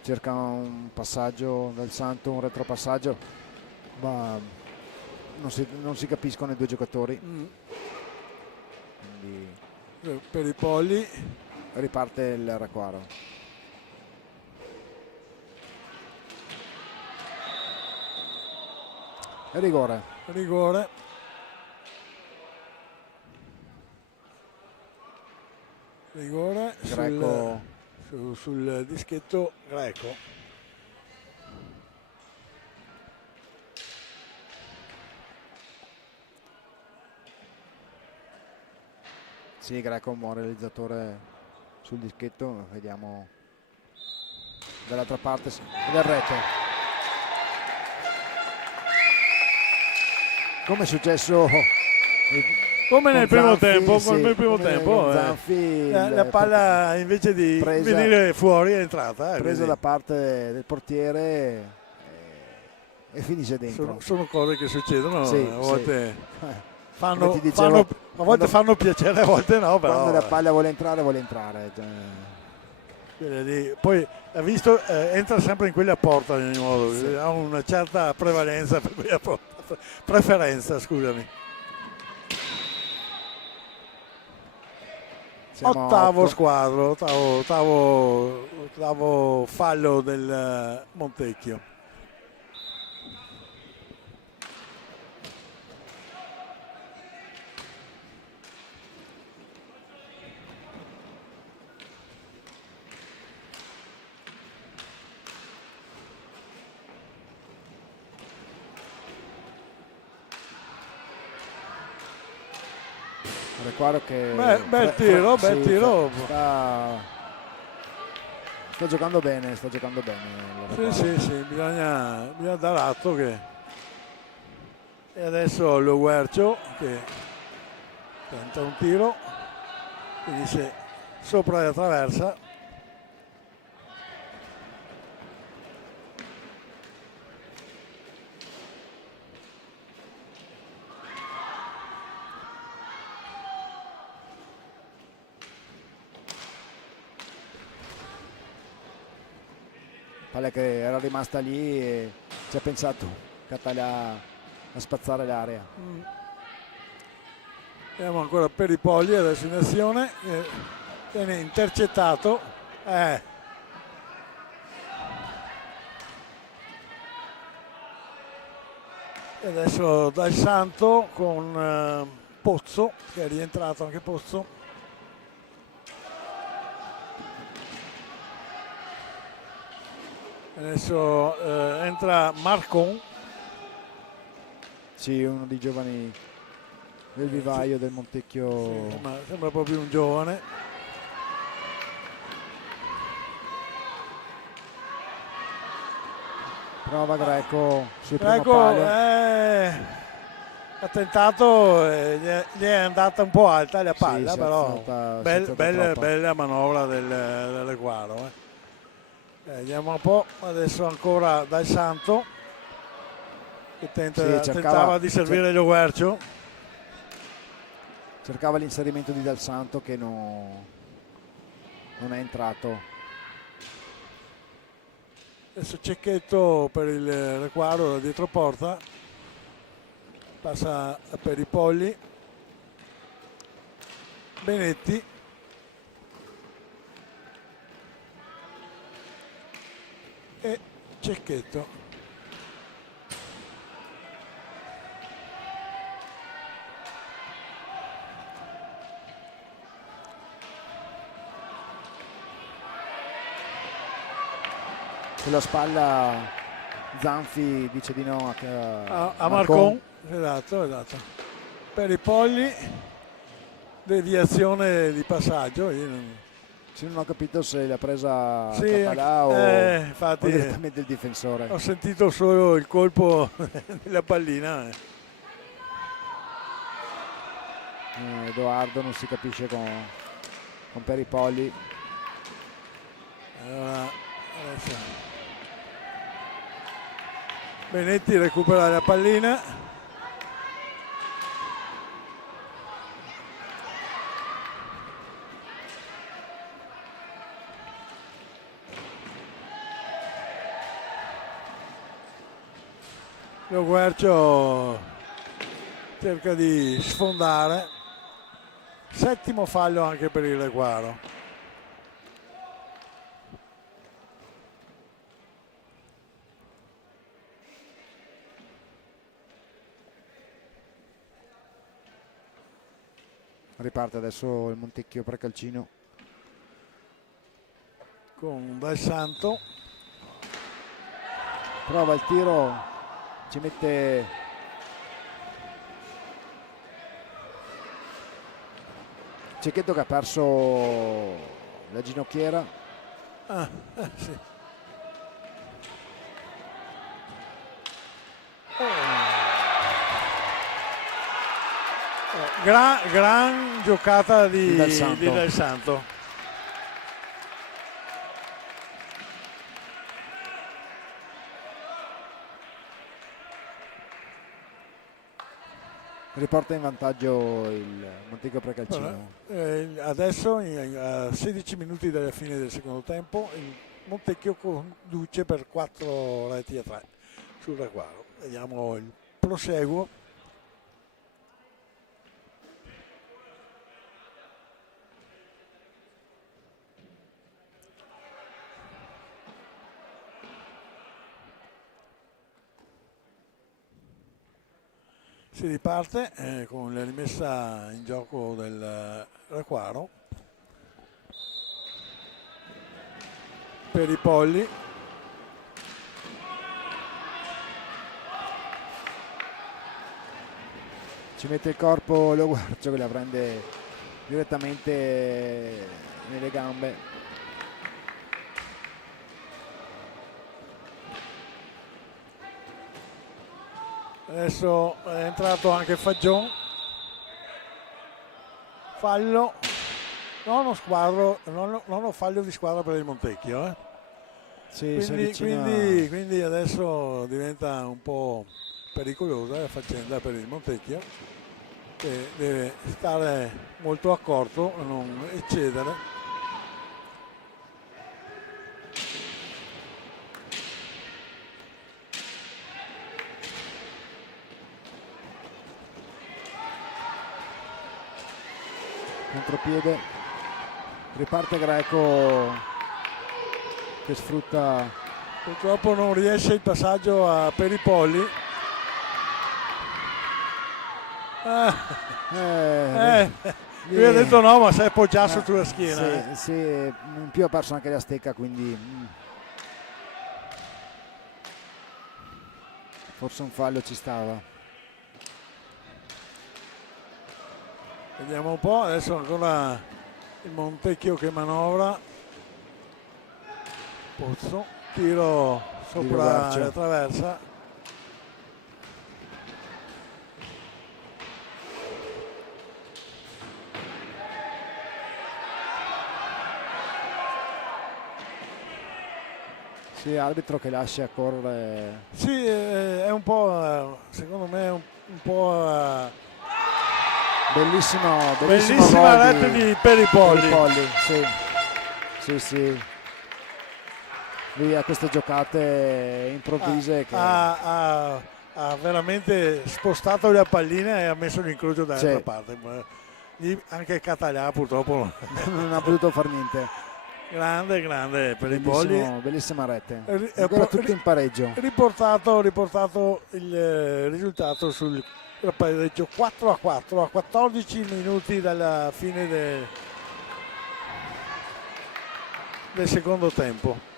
Cerca un passaggio dal Santo, un retropassaggio, ma non si capiscono i due giocatori. Quindi per i Polli riparte il Requaro. Rigore. Greco sul dischetto Greco. Sì, Greco un buon realizzatore sul dischetto. Vediamo dall'altra parte del rete. Come è successo come nel primo tempo, Zanfi, la palla invece di venire fuori è entrata. Presa da parte del portiere e finisce dentro. Sono cose che succedono, sì, a volte, sì. Fanno piacere, a volte no. Però, quando la palla vuole entrare. Poi ha visto, entra sempre in quella porta in ogni modo, sì. Ha una certa prevalenza per quella porta, preferenza, scusami. Ottavo squadro, ottavo fallo del Montecchio. Requaro che bel tiro. Sta giocando bene. Sì, bisogna dare atto che. E adesso lo Guercio che tenta un tiro, finisce sopra la traversa. Palla che era rimasta lì e ci ha pensato Català a spazzare l'area. Vediamo ancora per i Polli adesso in azione, viene intercettato. E adesso dal Santo con Pozzo, che è rientrato anche Pozzo. Adesso entra Marcon. Sì, uno dei giovani del vivaio del Montecchio. Sì, sembra proprio un giovane. Prova Greco sul primo palo. Ha tentato, gli è andata un po' alta la palla, sì, però bella manovra del Reguaro. Vediamo un po', adesso ancora dal Santo. che Sì, tentava di servire Lo Guercio. Cercava l'inserimento di Del Santo che non è entrato. Adesso Cecchetto per il Requaro da dietro porta, passa per i Polli, Benetti, e Cecchetto. Sulla spalla Zanfi dice di no A Marcon, esatto. Per i Polli, deviazione di passaggio. Io non ho capito se l'ha presa sì, Capalà o infatti, direttamente il difensore. Ho sentito solo il colpo della pallina. Edoardo non si capisce con Peripolli. Allora, adesso Benetti recupera la pallina. Lo Guercio cerca di sfondare. Settimo fallo anche per il Requaro. Riparte adesso il Montecchio Precalcino con Del Santo, prova il tiro, ci mette Cecchetto che ha perso la ginocchiera. Sì. Gran giocata di Del Santo. Riporta in vantaggio il Montecchio Precalcino. Adesso a 16 minuti dalla fine del secondo tempo il Montecchio conduce per 4 reti a 3 sul Requaro. Vediamo il proseguo. Si riparte con la rimessa in gioco del Requaro per i Polli. Ci mette il corpo Lo Guercio che la prende direttamente nelle gambe. Adesso è entrato anche Fagion. Fallo. Non ho fallo di squadra per il Montecchio. Sì, quindi adesso diventa un po' pericolosa la faccenda per il Montecchio, che deve stare molto accorto e non eccedere. Contropiede, riparte Greco che sfrutta, purtroppo non riesce il passaggio a Peripolli. Lui ha detto no, ma si è appoggiato sulla schiena. Sì, in più ha perso anche la stecca, quindi forse un fallo ci stava. Vediamo un po', adesso ancora il Montecchio che manovra. Pozzo, tiro sopra la traversa. Sì, arbitro che lascia correre. Sì, è un po', secondo me, un po'... bellissima rete di Peripolli. Sì. Lui ha queste giocate improvvise che... ha veramente spostato le palline e ha messo l'incrocio dall'altra parte. Lì anche Català purtroppo non ha potuto far niente. Grande Peripolli. Bellissima rete. Ancora tutto in pareggio. Riportato il risultato sul pareggio 4-4 a 14 minuti dalla fine del secondo tempo.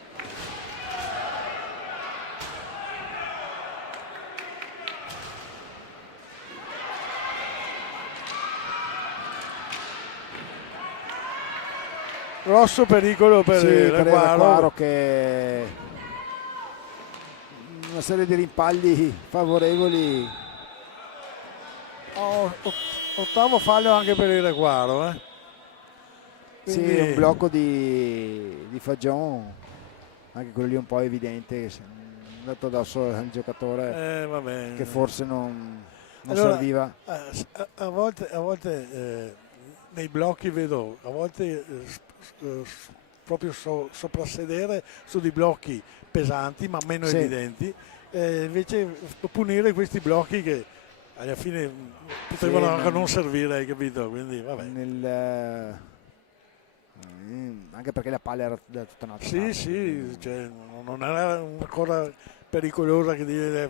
Grosso pericolo per il Requaro, che una serie di rimpalli favorevoli. Ottavo fallo anche per il Requaro. Quindi... Sì, un blocco di Fagion, anche quello lì un po' evidente, è andato addosso al giocatore che forse non serviva. A volte nei blocchi vedo, a volte proprio soprassedere su dei blocchi pesanti ma meno evidenti, invece punire questi blocchi che alla fine potevano anche non servire, hai capito? Quindi vabbè. Anche perché la palla era da tutta un'altra parte. Sì, cioè, non era ancora pericolosa che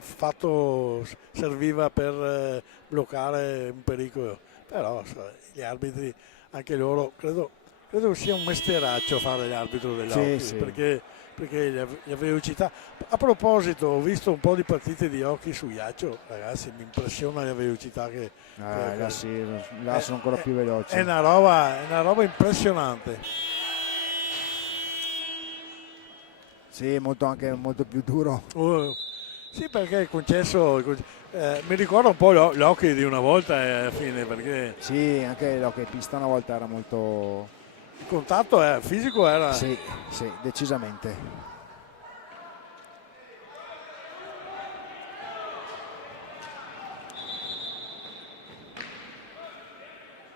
serviva per bloccare un pericolo, però gli arbitri, anche loro, credo sia un mestieraccio fare l'arbitro dell'hockey, perché la velocità. A proposito, ho visto un po' di partite di hockey su ghiaccio, ragazzi, mi impressiona la velocità che là sono ancora più veloci. È una roba impressionante. Sì, anche molto più duro. Sì, perché il concesso mi ricorda un po' l'hockey di una volta alla fine, perché sì, anche l'hockey pista una volta era molto... Il contatto fisico era... Sì, decisamente.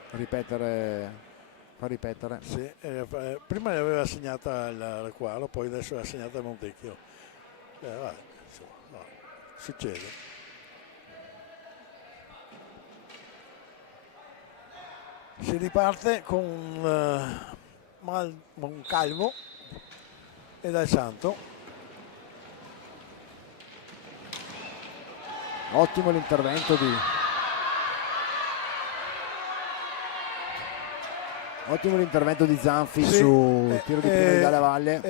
Fa ripetere. Sì, prima le aveva assegnata il Requaro, poi adesso l'ha assegnata a Montecchio. Succede. Si riparte con un Calvo e Dal Santo. Ottimo l'intervento di Zanfi su tiro di prima dalla Valle.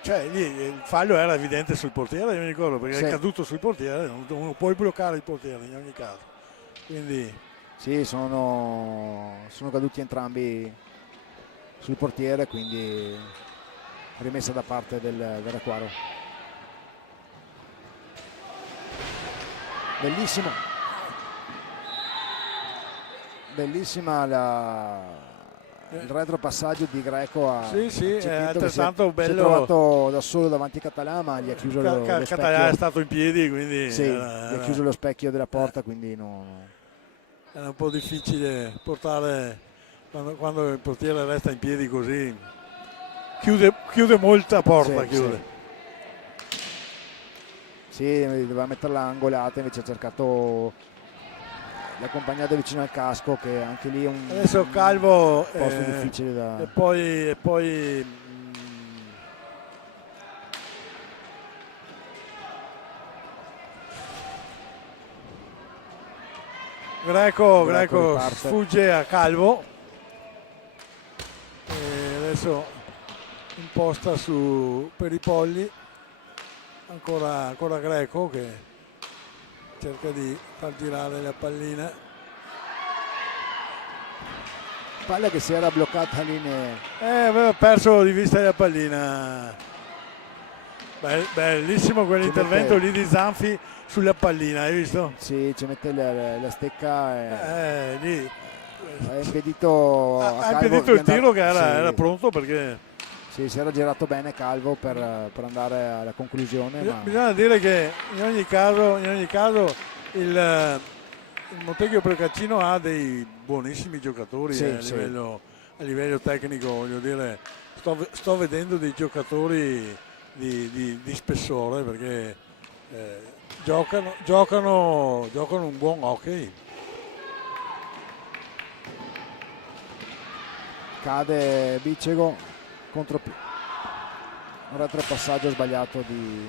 Cioè lì il fallo era evidente sul portiere, mi ricordo, perché è caduto sul portiere, non puoi bloccare il portiere in ogni caso. Quindi sì, sono caduti entrambi sul portiere, quindi rimessa da parte del Requaro. Bellissima il retropassaggio di Greco a altrettanto bello. Si è trovato da solo davanti a Català, ma gli ha chiuso lo specchio. Català è stato in piedi, quindi gli ha chiuso lo specchio della porta, quindi era un po' difficile portare quando il portiere resta in piedi così, chiude molta porta. Sì, doveva metterla angolata, invece ha cercato l'accompagnata vicino al casco, che anche lì è adesso Calvo posto difficile da... e poi Greco sfugge a Calvo e adesso imposta su Peripolli, ancora Greco che cerca di far girare la pallina. Palla che si era bloccata lì. Aveva perso di vista la pallina. Bellissimo quell'intervento lì di Zanfi sulla pallina, hai visto? Sì, ci mette la stecca lì. Ha impedito il tiro che era pronto, perché Sì, si era girato bene Calvo per andare alla conclusione. Ma... Bisogna dire che in ogni caso il Montecchio Precaccino ha dei buonissimi giocatori, sì, a livello tecnico, voglio dire, sto vedendo dei giocatori di spessore, perché giocano un buon hockey. Cade Bicego contro un retropassaggio sbagliato di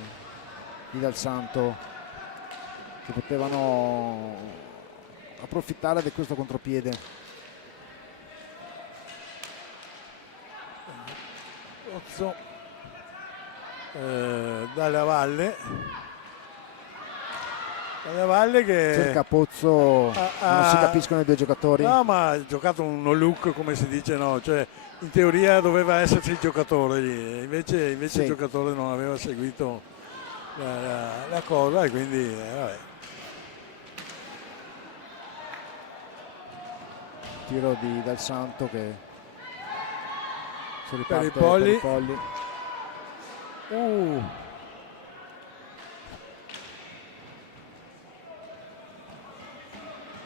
Dal Santo, che potevano approfittare di questo contropiede. Pozzo dalla Valle che cerca Pozzo, non si capiscono i due giocatori. No, ma ha giocato un no look, come si dice, no? Cioè, in teoria doveva esserci il giocatore lì, invece sì. Il giocatore non aveva seguito la cosa, e quindi vabbè. Tiro di Dal Santo che si riparte per i polli.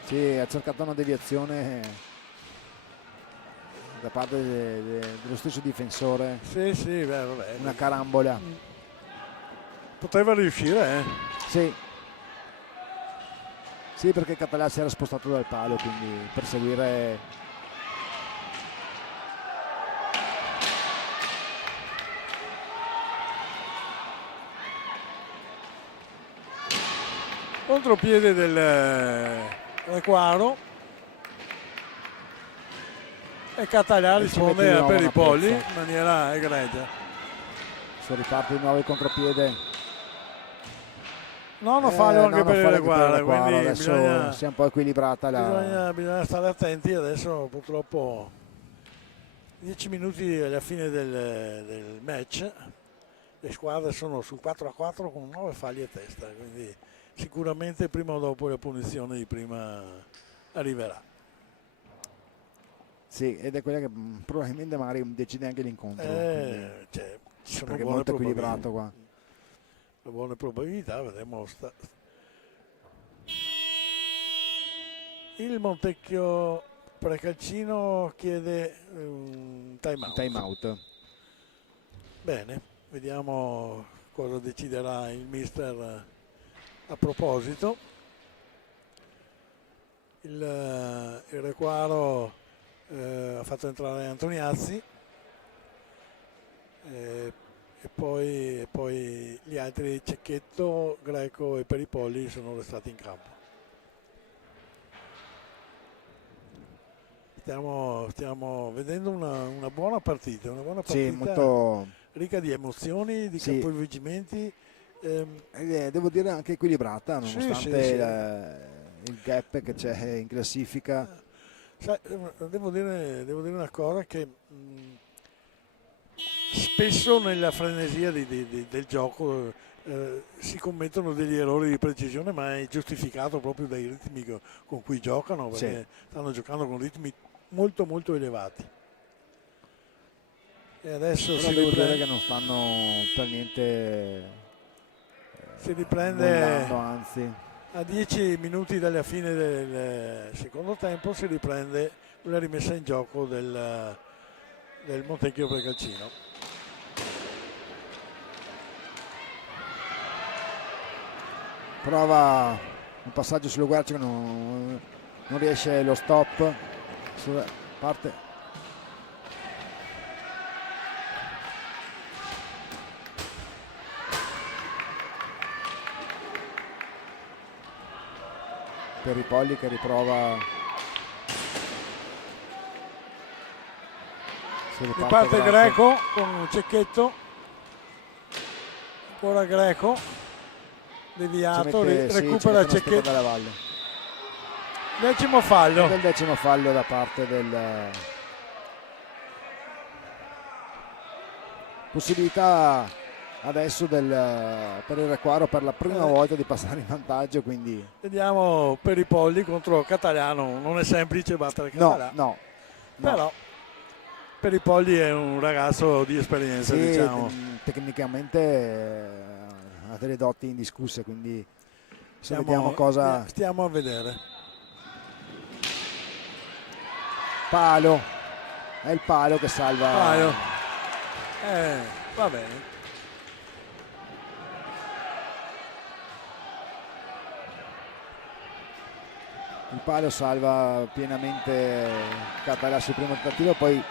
Sì, ha cercato una deviazione da parte dello stesso difensore. Sì, vabbè. Una carambola. Poteva riuscire, Sì. Sì, perché Català si era spostato dal palo, quindi per seguire. Contropiede del Requaro, e Català risponde a Peripolli in maniera egregia. Si riparte di nuovo il contropiede. Non fallo anche per il Requaro, quindi adesso si è un po' equilibrata bisogna stare attenti. Adesso purtroppo 10 minuti alla fine del match, le squadre sono sul 4-4 con 9 falli a testa, quindi sicuramente prima o dopo la punizione di prima arriverà. Sì, ed è quella che probabilmente magari decide anche l'incontro. Cioè, sono perché è molto equilibrato qua. Buone probabilità, vedremo. Il Montecchio Precalcino chiede un time out. Bene, vediamo cosa deciderà il mister a proposito. Il Requaro ha fatto entrare Antoniazzi, e poi gli altri, Cecchetto, Greco e Peripolli, sono restati in campo. Stiamo vedendo una buona partita, sì, molto ricca di emozioni, di capovolgimenti. Devo dire anche equilibrata, nonostante il gap che c'è in classifica. Sai, devo dire una cosa, che spesso nella frenesia del gioco si commettono degli errori di precisione, ma è giustificato proprio dai ritmi con cui giocano, perché stanno giocando con ritmi molto molto elevati. E adesso si riprende, che non stanno per niente, si riprende mollando, anzi. A 10 minuti dalla fine del secondo tempo si riprende la rimessa in gioco del Montecchio Precalcino. Prova un passaggio sulle guerce che non riesce lo stop. Parte. Peripolli che riprova. Riparte Greco con un Cecchetto, ancora Greco, deviato, recupera Cecchetto dalla Valle. Decimo fallo. Del decimo fallo da parte del. Possibilità adesso per il Requaro per la prima volta di passare in vantaggio, quindi vediamo Peripolli contro Catalano. Non è semplice battere Catalano, no. Però Peripolli è un ragazzo di esperienza, sì, diciamo. Tecnicamente ha delle doti indiscusse, quindi se vediamo cosa... Stiamo a vedere. Palo, è il palo che salva. Palo. Va bene. Il palo salva pienamente Català sul primo tentativo, poi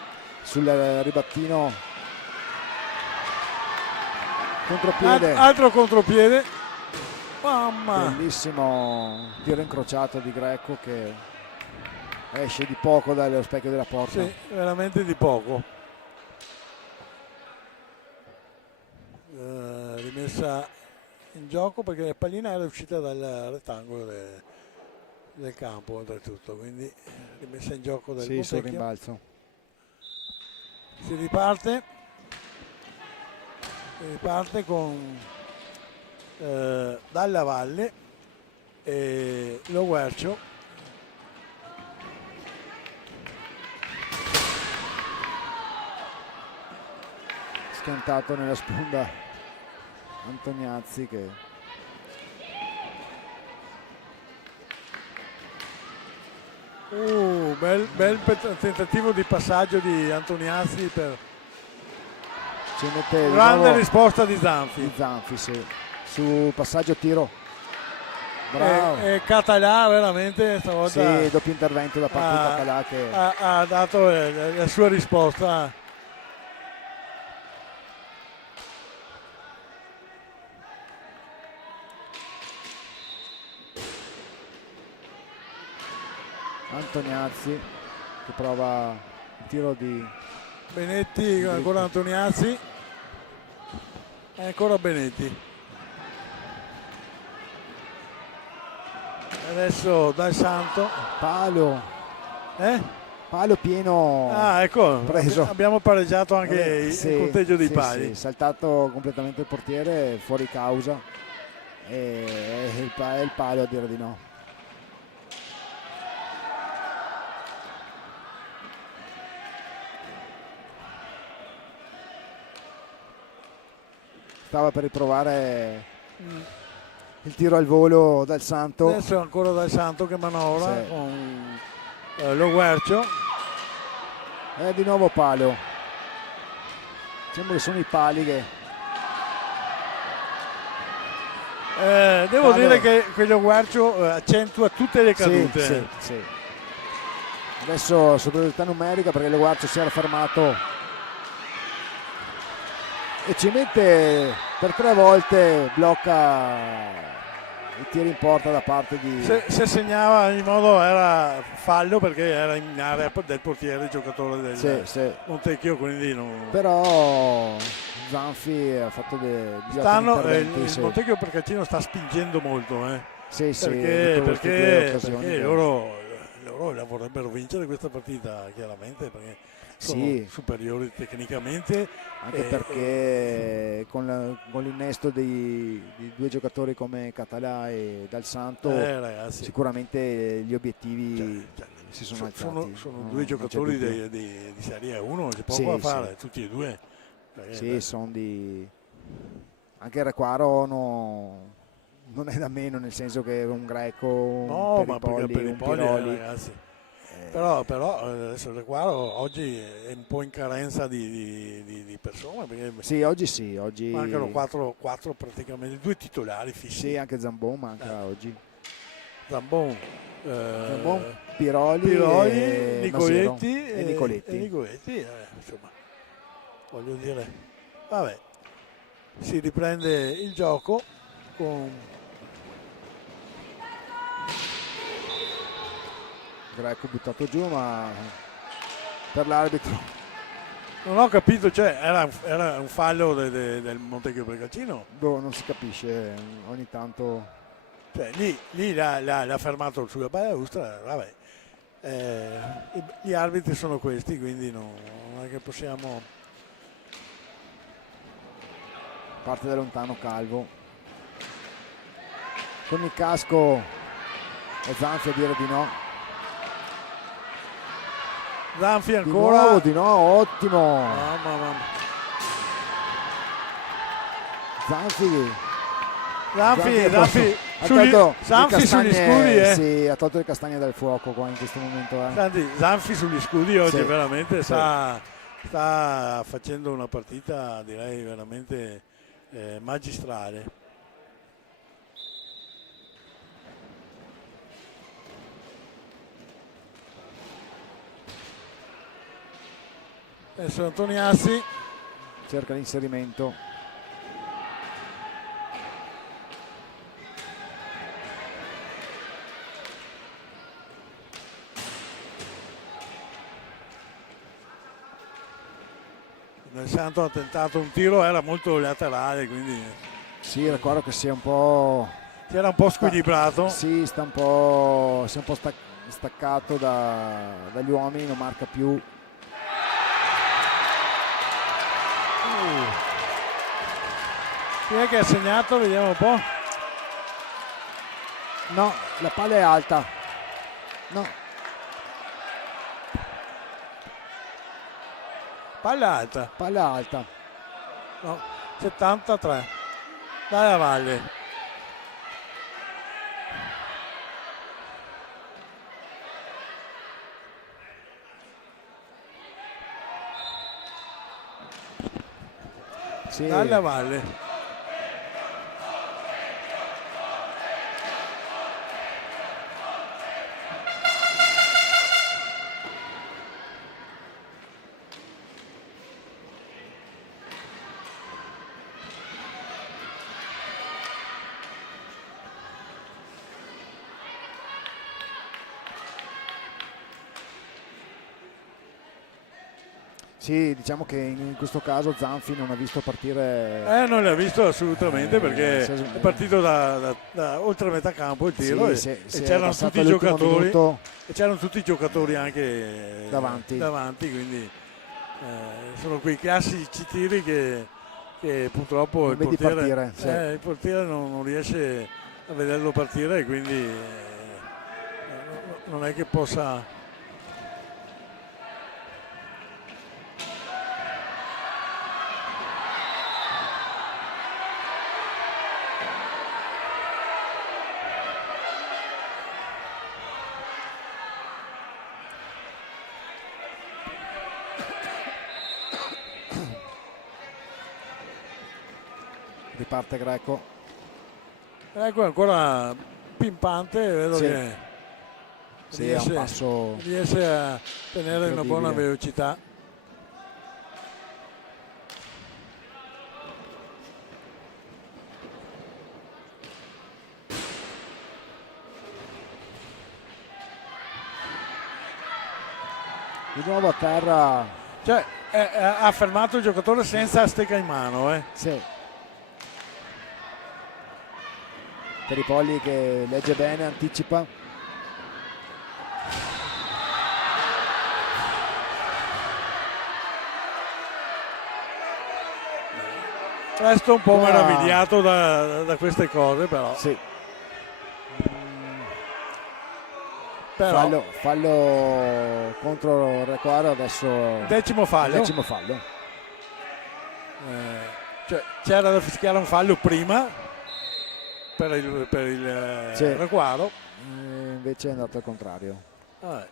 sul ribattino contropiede. Altro contropiede. Mamma. Bellissimo tiro incrociato di Greco che esce di poco dallo specchio della porta. Sì, veramente di poco. Rimessa in gioco perché la pallina era uscita dal rettangolo del campo oltretutto, quindi rimessa in gioco del sì, sul Montecchio. rimbalzo. Si riparte con Dalla Valle e Lo Guercio. Schiantato nella sponda Antoniazzi che Bel tentativo di passaggio di Antoniazzi per ci mette grande risposta di Zanfi. Di Zanfi, sì. Su passaggio tiro. Bravo. E Català veramente stavolta sì, doppio intervento da parte di Català che ha dato la sua risposta. Antoniazzi che prova il tiro di Benetti, ancora Antoniazzi e ancora Benetti. Adesso Dal Santo. Palo. Palo pieno. Ecco, preso. Abbiamo pareggiato anche il conteggio dei sì, pali. Sì, saltato completamente il portiere, fuori causa. E il palo a dire di no. Stava per riprovare il tiro al volo Dal Santo. Adesso ancora Dal Santo che manovra con Lo Guercio. Di nuovo palo. Sembra che sono i pali che devo dire che quello Guercio accentua tutte le cadute. Sì. Adesso superiorità numerica perché Lo Guercio si era fermato e ci mette per 3 volte, blocca i tiri in porta da parte di... Se segnava in modo era fallo perché era in area del portiere, il giocatore del Montecchio, quindi non... Però Zanfi ha fatto degli il Montecchio per Calcino sta spingendo molto, perché loro la vorrebbero vincere questa partita chiaramente perché sono superiori tecnicamente, anche perché con l'innesto di 2 giocatori come Català e Dal Santo sicuramente gli obiettivi si sono alzati. Sono 2 giocatori di Serie 1, c'è poco da fare, tutti e 2. Sono di... anche il Requaro non è da meno, nel senso che un Greco, un Peripolli, un Piroli, ragazzi. Però adesso il Requaro oggi è un po' in carenza di persone perché oggi mancano 4 praticamente, 2 titolari fissi. Anche Zambon manca oggi. Zambon, Piroli Nicoletti e Nicoletti. Insomma, voglio dire, vabbè, si riprende il gioco con Greco buttato giù, ma per l'arbitro non ho capito, cioè era un fallo del Montecchio per Calcino? Non si capisce, ogni tanto, cioè lì l'ha fermato sulla balaustra, vabbè, gli arbitri sono questi, quindi non è che possiamo. Parte da lontano Calvo con il casco e Zanfi a dire di no. Zanfi ancora. Di nuovo, ottimo. Mamma. Zanfi sugli scudi. Sì, ha tolto le castagne dal fuoco qua in questo momento. Senti, Zanfi sugli scudi oggi sì, veramente sì. sta facendo una partita, direi, veramente magistrale. Adesso Antoniazzi cerca l'inserimento. Del Santo ha tentato un tiro, era molto laterale, quindi sì, ricordo che sia un po', si era un po' squilibrato. Sì, si è un po' staccato dagli uomini, non marca più. Chi è che ha segnato? Vediamo un po'. No, la palla è alta. No. Palla alta. No, 73. Dai a Valle. Sì. Dai a Valle. Sì, diciamo che in questo caso Zanfi non ha visto partire. Non l'ha visto assolutamente perché è partito da oltre metà campo il tiro, sì, e c'erano tutti i giocatori minuto. E c'erano tutti i giocatori anche davanti, quindi sono quei classici tiri che purtroppo il portiere non riesce a vederlo partire, e quindi non è che possa. Riparte Greco. Greco è ancora pimpante, vedo che riesce a tenere una buona velocità. Di nuovo a terra. Cioè ha fermato il giocatore senza stecca in mano. Sì. Peripolli che legge bene, anticipa. Resto un po' meravigliato da queste cose, però. Sì. Però. Fallo contro Requaro adesso. Decimo fallo. Cioè, c'era da fischiare un fallo prima per il Requaro. Invece è andato al contrario. Vabbè.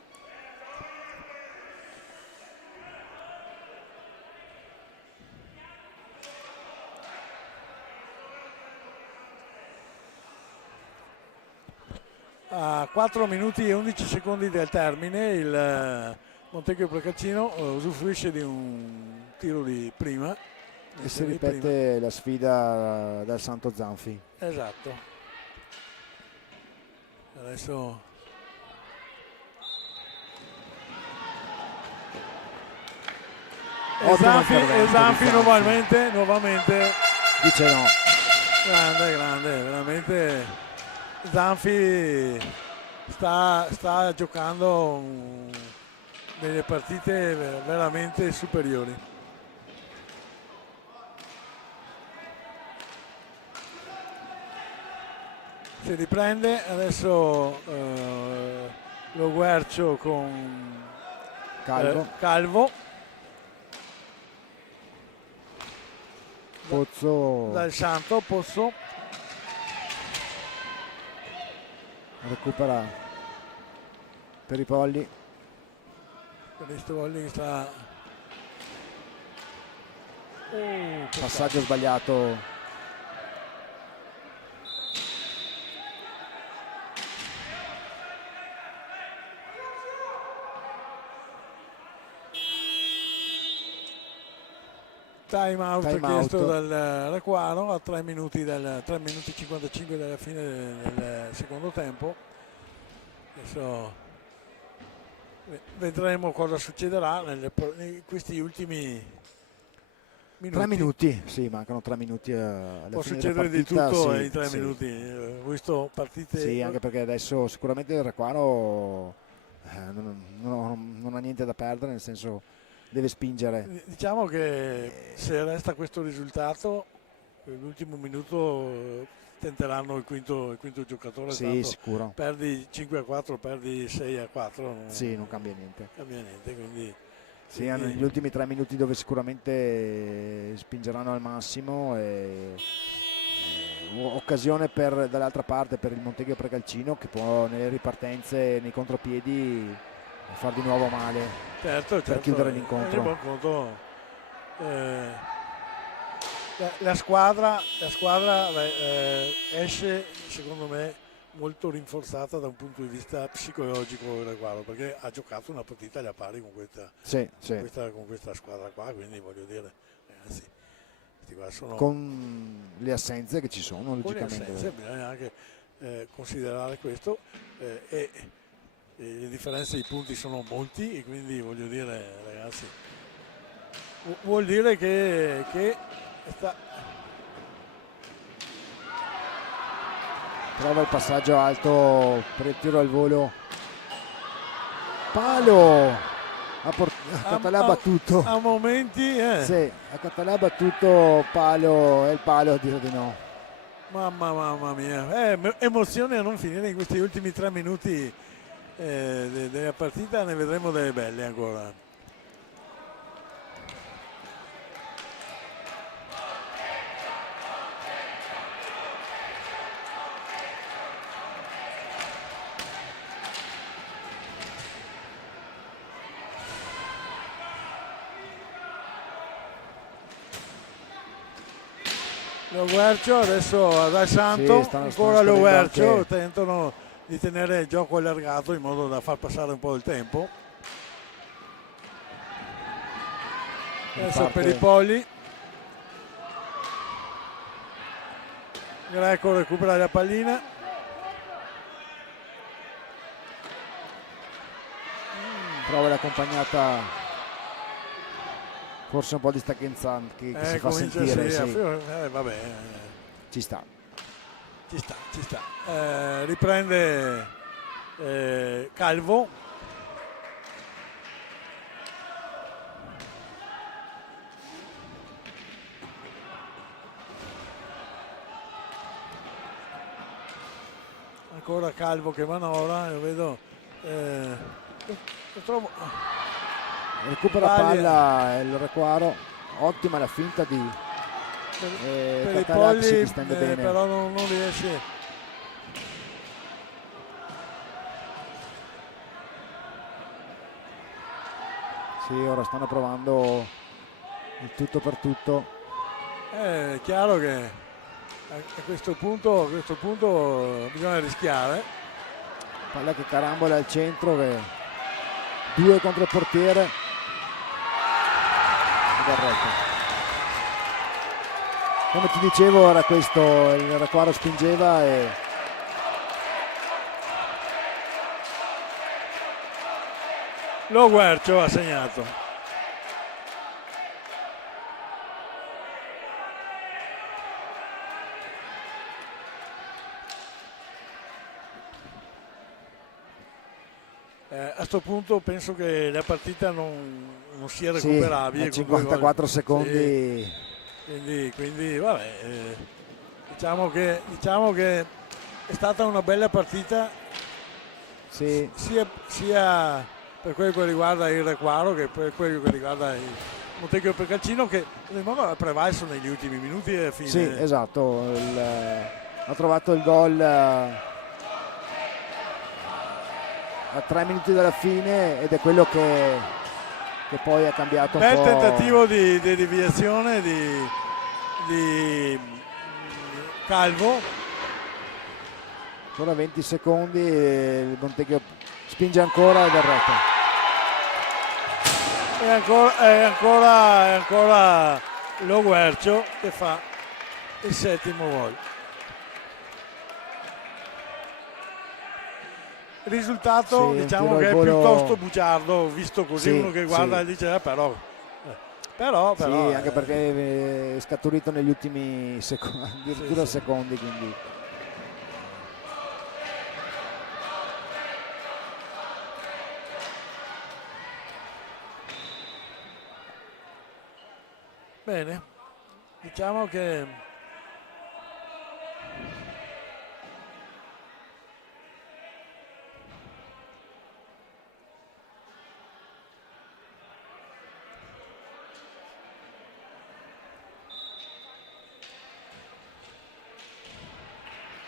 A 4 minuti e 11 secondi del termine il Montecchio Procalcino usufruisce di un tiro di prima e si ripete la sfida del Santo Zanfi. Esatto. Adesso Zanfi nuovamente dice no. Grande, veramente Zanfi sta giocando delle partite veramente superiori. Si riprende adesso lo Guercio con Calvo. Pozzo Dal Santo, Pozzo. recupera per i polli. Peristolli sta Passaggio sbagliato. time out Time chiesto out. dal Requaro a 3 minuti 3 minuti 55 dalla fine del secondo tempo. Adesso vedremo cosa succederà in questi ultimi minuti. 3 minuti, sì, mancano 3 minuti alla Può fine succedere della partita, di tutto sì, in 3 sì. minuti. Ho visto partite. Sì, anche perché adesso sicuramente il Requaro non ha niente da perdere, nel senso deve spingere. Diciamo che se resta questo risultato, l'ultimo minuto tenteranno il quinto giocatore. Sì, tanto sicuro. perdi 5-4, perdi 6-4. Sì, non cambia niente. Cambia niente, quindi Sì, hanno gli ultimi 3 minuti dove sicuramente spingeranno al massimo e occasione dall'altra parte per il Monteghio Precalcino, che può nelle ripartenze, nei contropiedi far di nuovo male. certo, per chiudere l'incontro. buon conto, la squadra esce secondo me molto rinforzata da un punto di vista psicologico del Requaro, perché ha giocato una partita alle pari con questa, Sì. con questa squadra qua, quindi voglio dire, ragazzi, questi qua sono Con le assenze che ci sono, con le logicamente. assenze, bisogna anche considerare questo, e le differenze di punti sono molti, e quindi voglio dire, ragazzi, vuol dire che Prova il passaggio alto per il tiro al volo, palo, Català ha battuto, a momenti sì, a Català ha battuto palo, e il palo a dire di no. mamma mia, emozioni a non finire in questi ultimi 3 minuti della partita, ne vedremo delle belle ancora. Lo Guercio adesso dal Santo, Sì, ancora lo Guercio, anche... tentano di tenere il gioco allargato in modo da far passare un po' il tempo. Adesso per i Polli, Greco recupera la pallina, prova l'accompagnata, forse un po' di stanchezza che si fa sentire, sì. Vabbè, ci sta. Riprende Calvo, ancora Calvo che manovra, lo vedo, lo trovo. Recupera palla il Requaro, ottima la finta di per i Català, che si Polli, distende bene, però non riesce. Sì, ora stanno provando il tutto per tutto. È chiaro che a questo punto bisogna rischiare. Palla che carambola al centro, che 2 contro il portiere. Come ti dicevo, era questo, il Requaro spingeva e Lo Guercio ha segnato. A questo punto penso che la partita non sia recuperabile. Sì, a 54 secondi. Sì. Quindi vabbè, diciamo che è stata una bella partita, sì, sia per quello che riguarda il Requaro che per quello che riguarda il Montecchio Precalcino, che nel modo ha prevalso negli ultimi minuti e fine. Sì, esatto, ha trovato il gol a 3 minuti dalla fine ed è quello che poi ha cambiato un bel po'. Tentativo di deviazione di Calvo. Ancora 20 secondi e il Montecchio spinge ancora ed è rete. È ancora lo Guercio che fa il settimo gol. Il risultato Sì, diciamo che è piuttosto bugiardo, visto così, uno che guarda e dice però sì, anche perché è scaturito negli ultimi secondi, addirittura secondi, quindi bene, diciamo che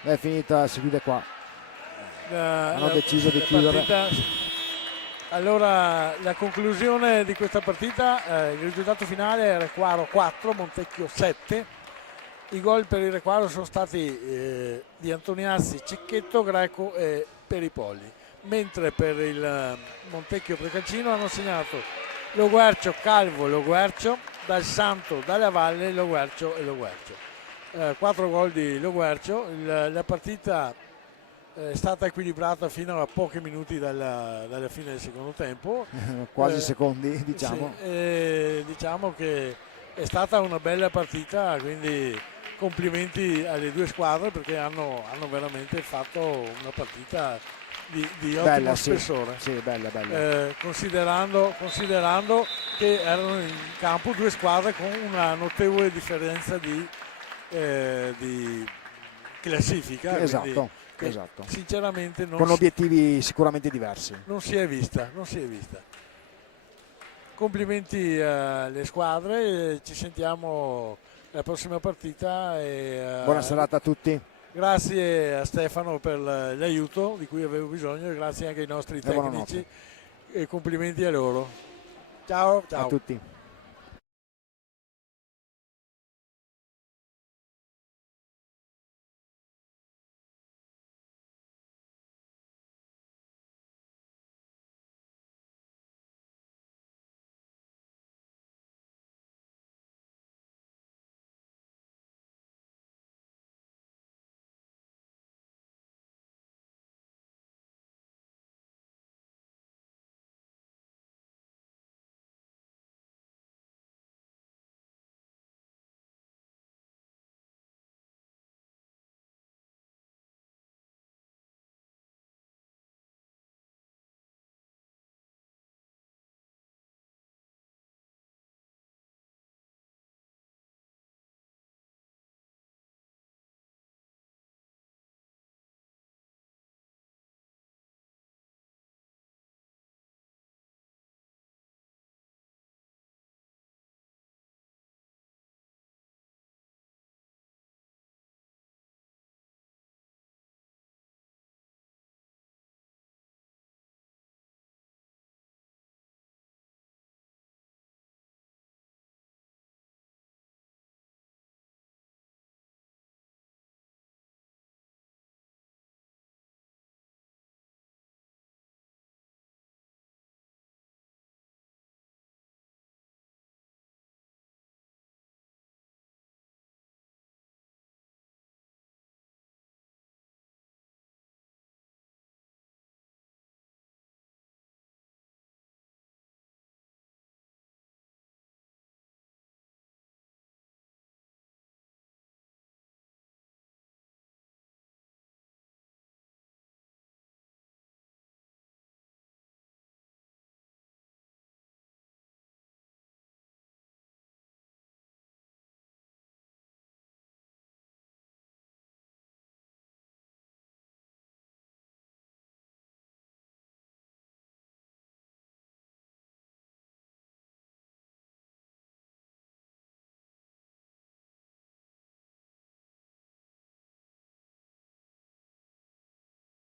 è finita, si chiude qua. Hanno deciso di chiudere. Allora, la conclusione di questa partita, il risultato finale è Requaro 4, Montecchio 7. I gol per il Requaro sono stati di Antoniazzi, Cicchetto, Greco e Peripolli, mentre per il Montecchio Precalcino hanno segnato Lo Guercio, Calvo, Lo Guercio, Dal Santo, Dalla Valle, Lo Guercio e Lo Guercio. 4 gol di Lo Guercio. La partita è stata equilibrata fino a pochi minuti dalla fine del secondo tempo. Quasi secondi, diciamo. Sì, diciamo che è stata una bella partita, quindi complimenti alle due squadre perché hanno veramente fatto una partita di ottimo spessore. Sì, bella. Considerando che erano in campo due squadre con una notevole differenza di classifica. Esatto. Sinceramente con obiettivi sicuramente diversi. Non si è vista. Complimenti alle squadre, ci sentiamo alla prossima partita. Buona serata a tutti. Grazie a Stefano per l'aiuto di cui avevo bisogno e grazie anche ai nostri tecnici e complimenti a loro. Ciao. A tutti.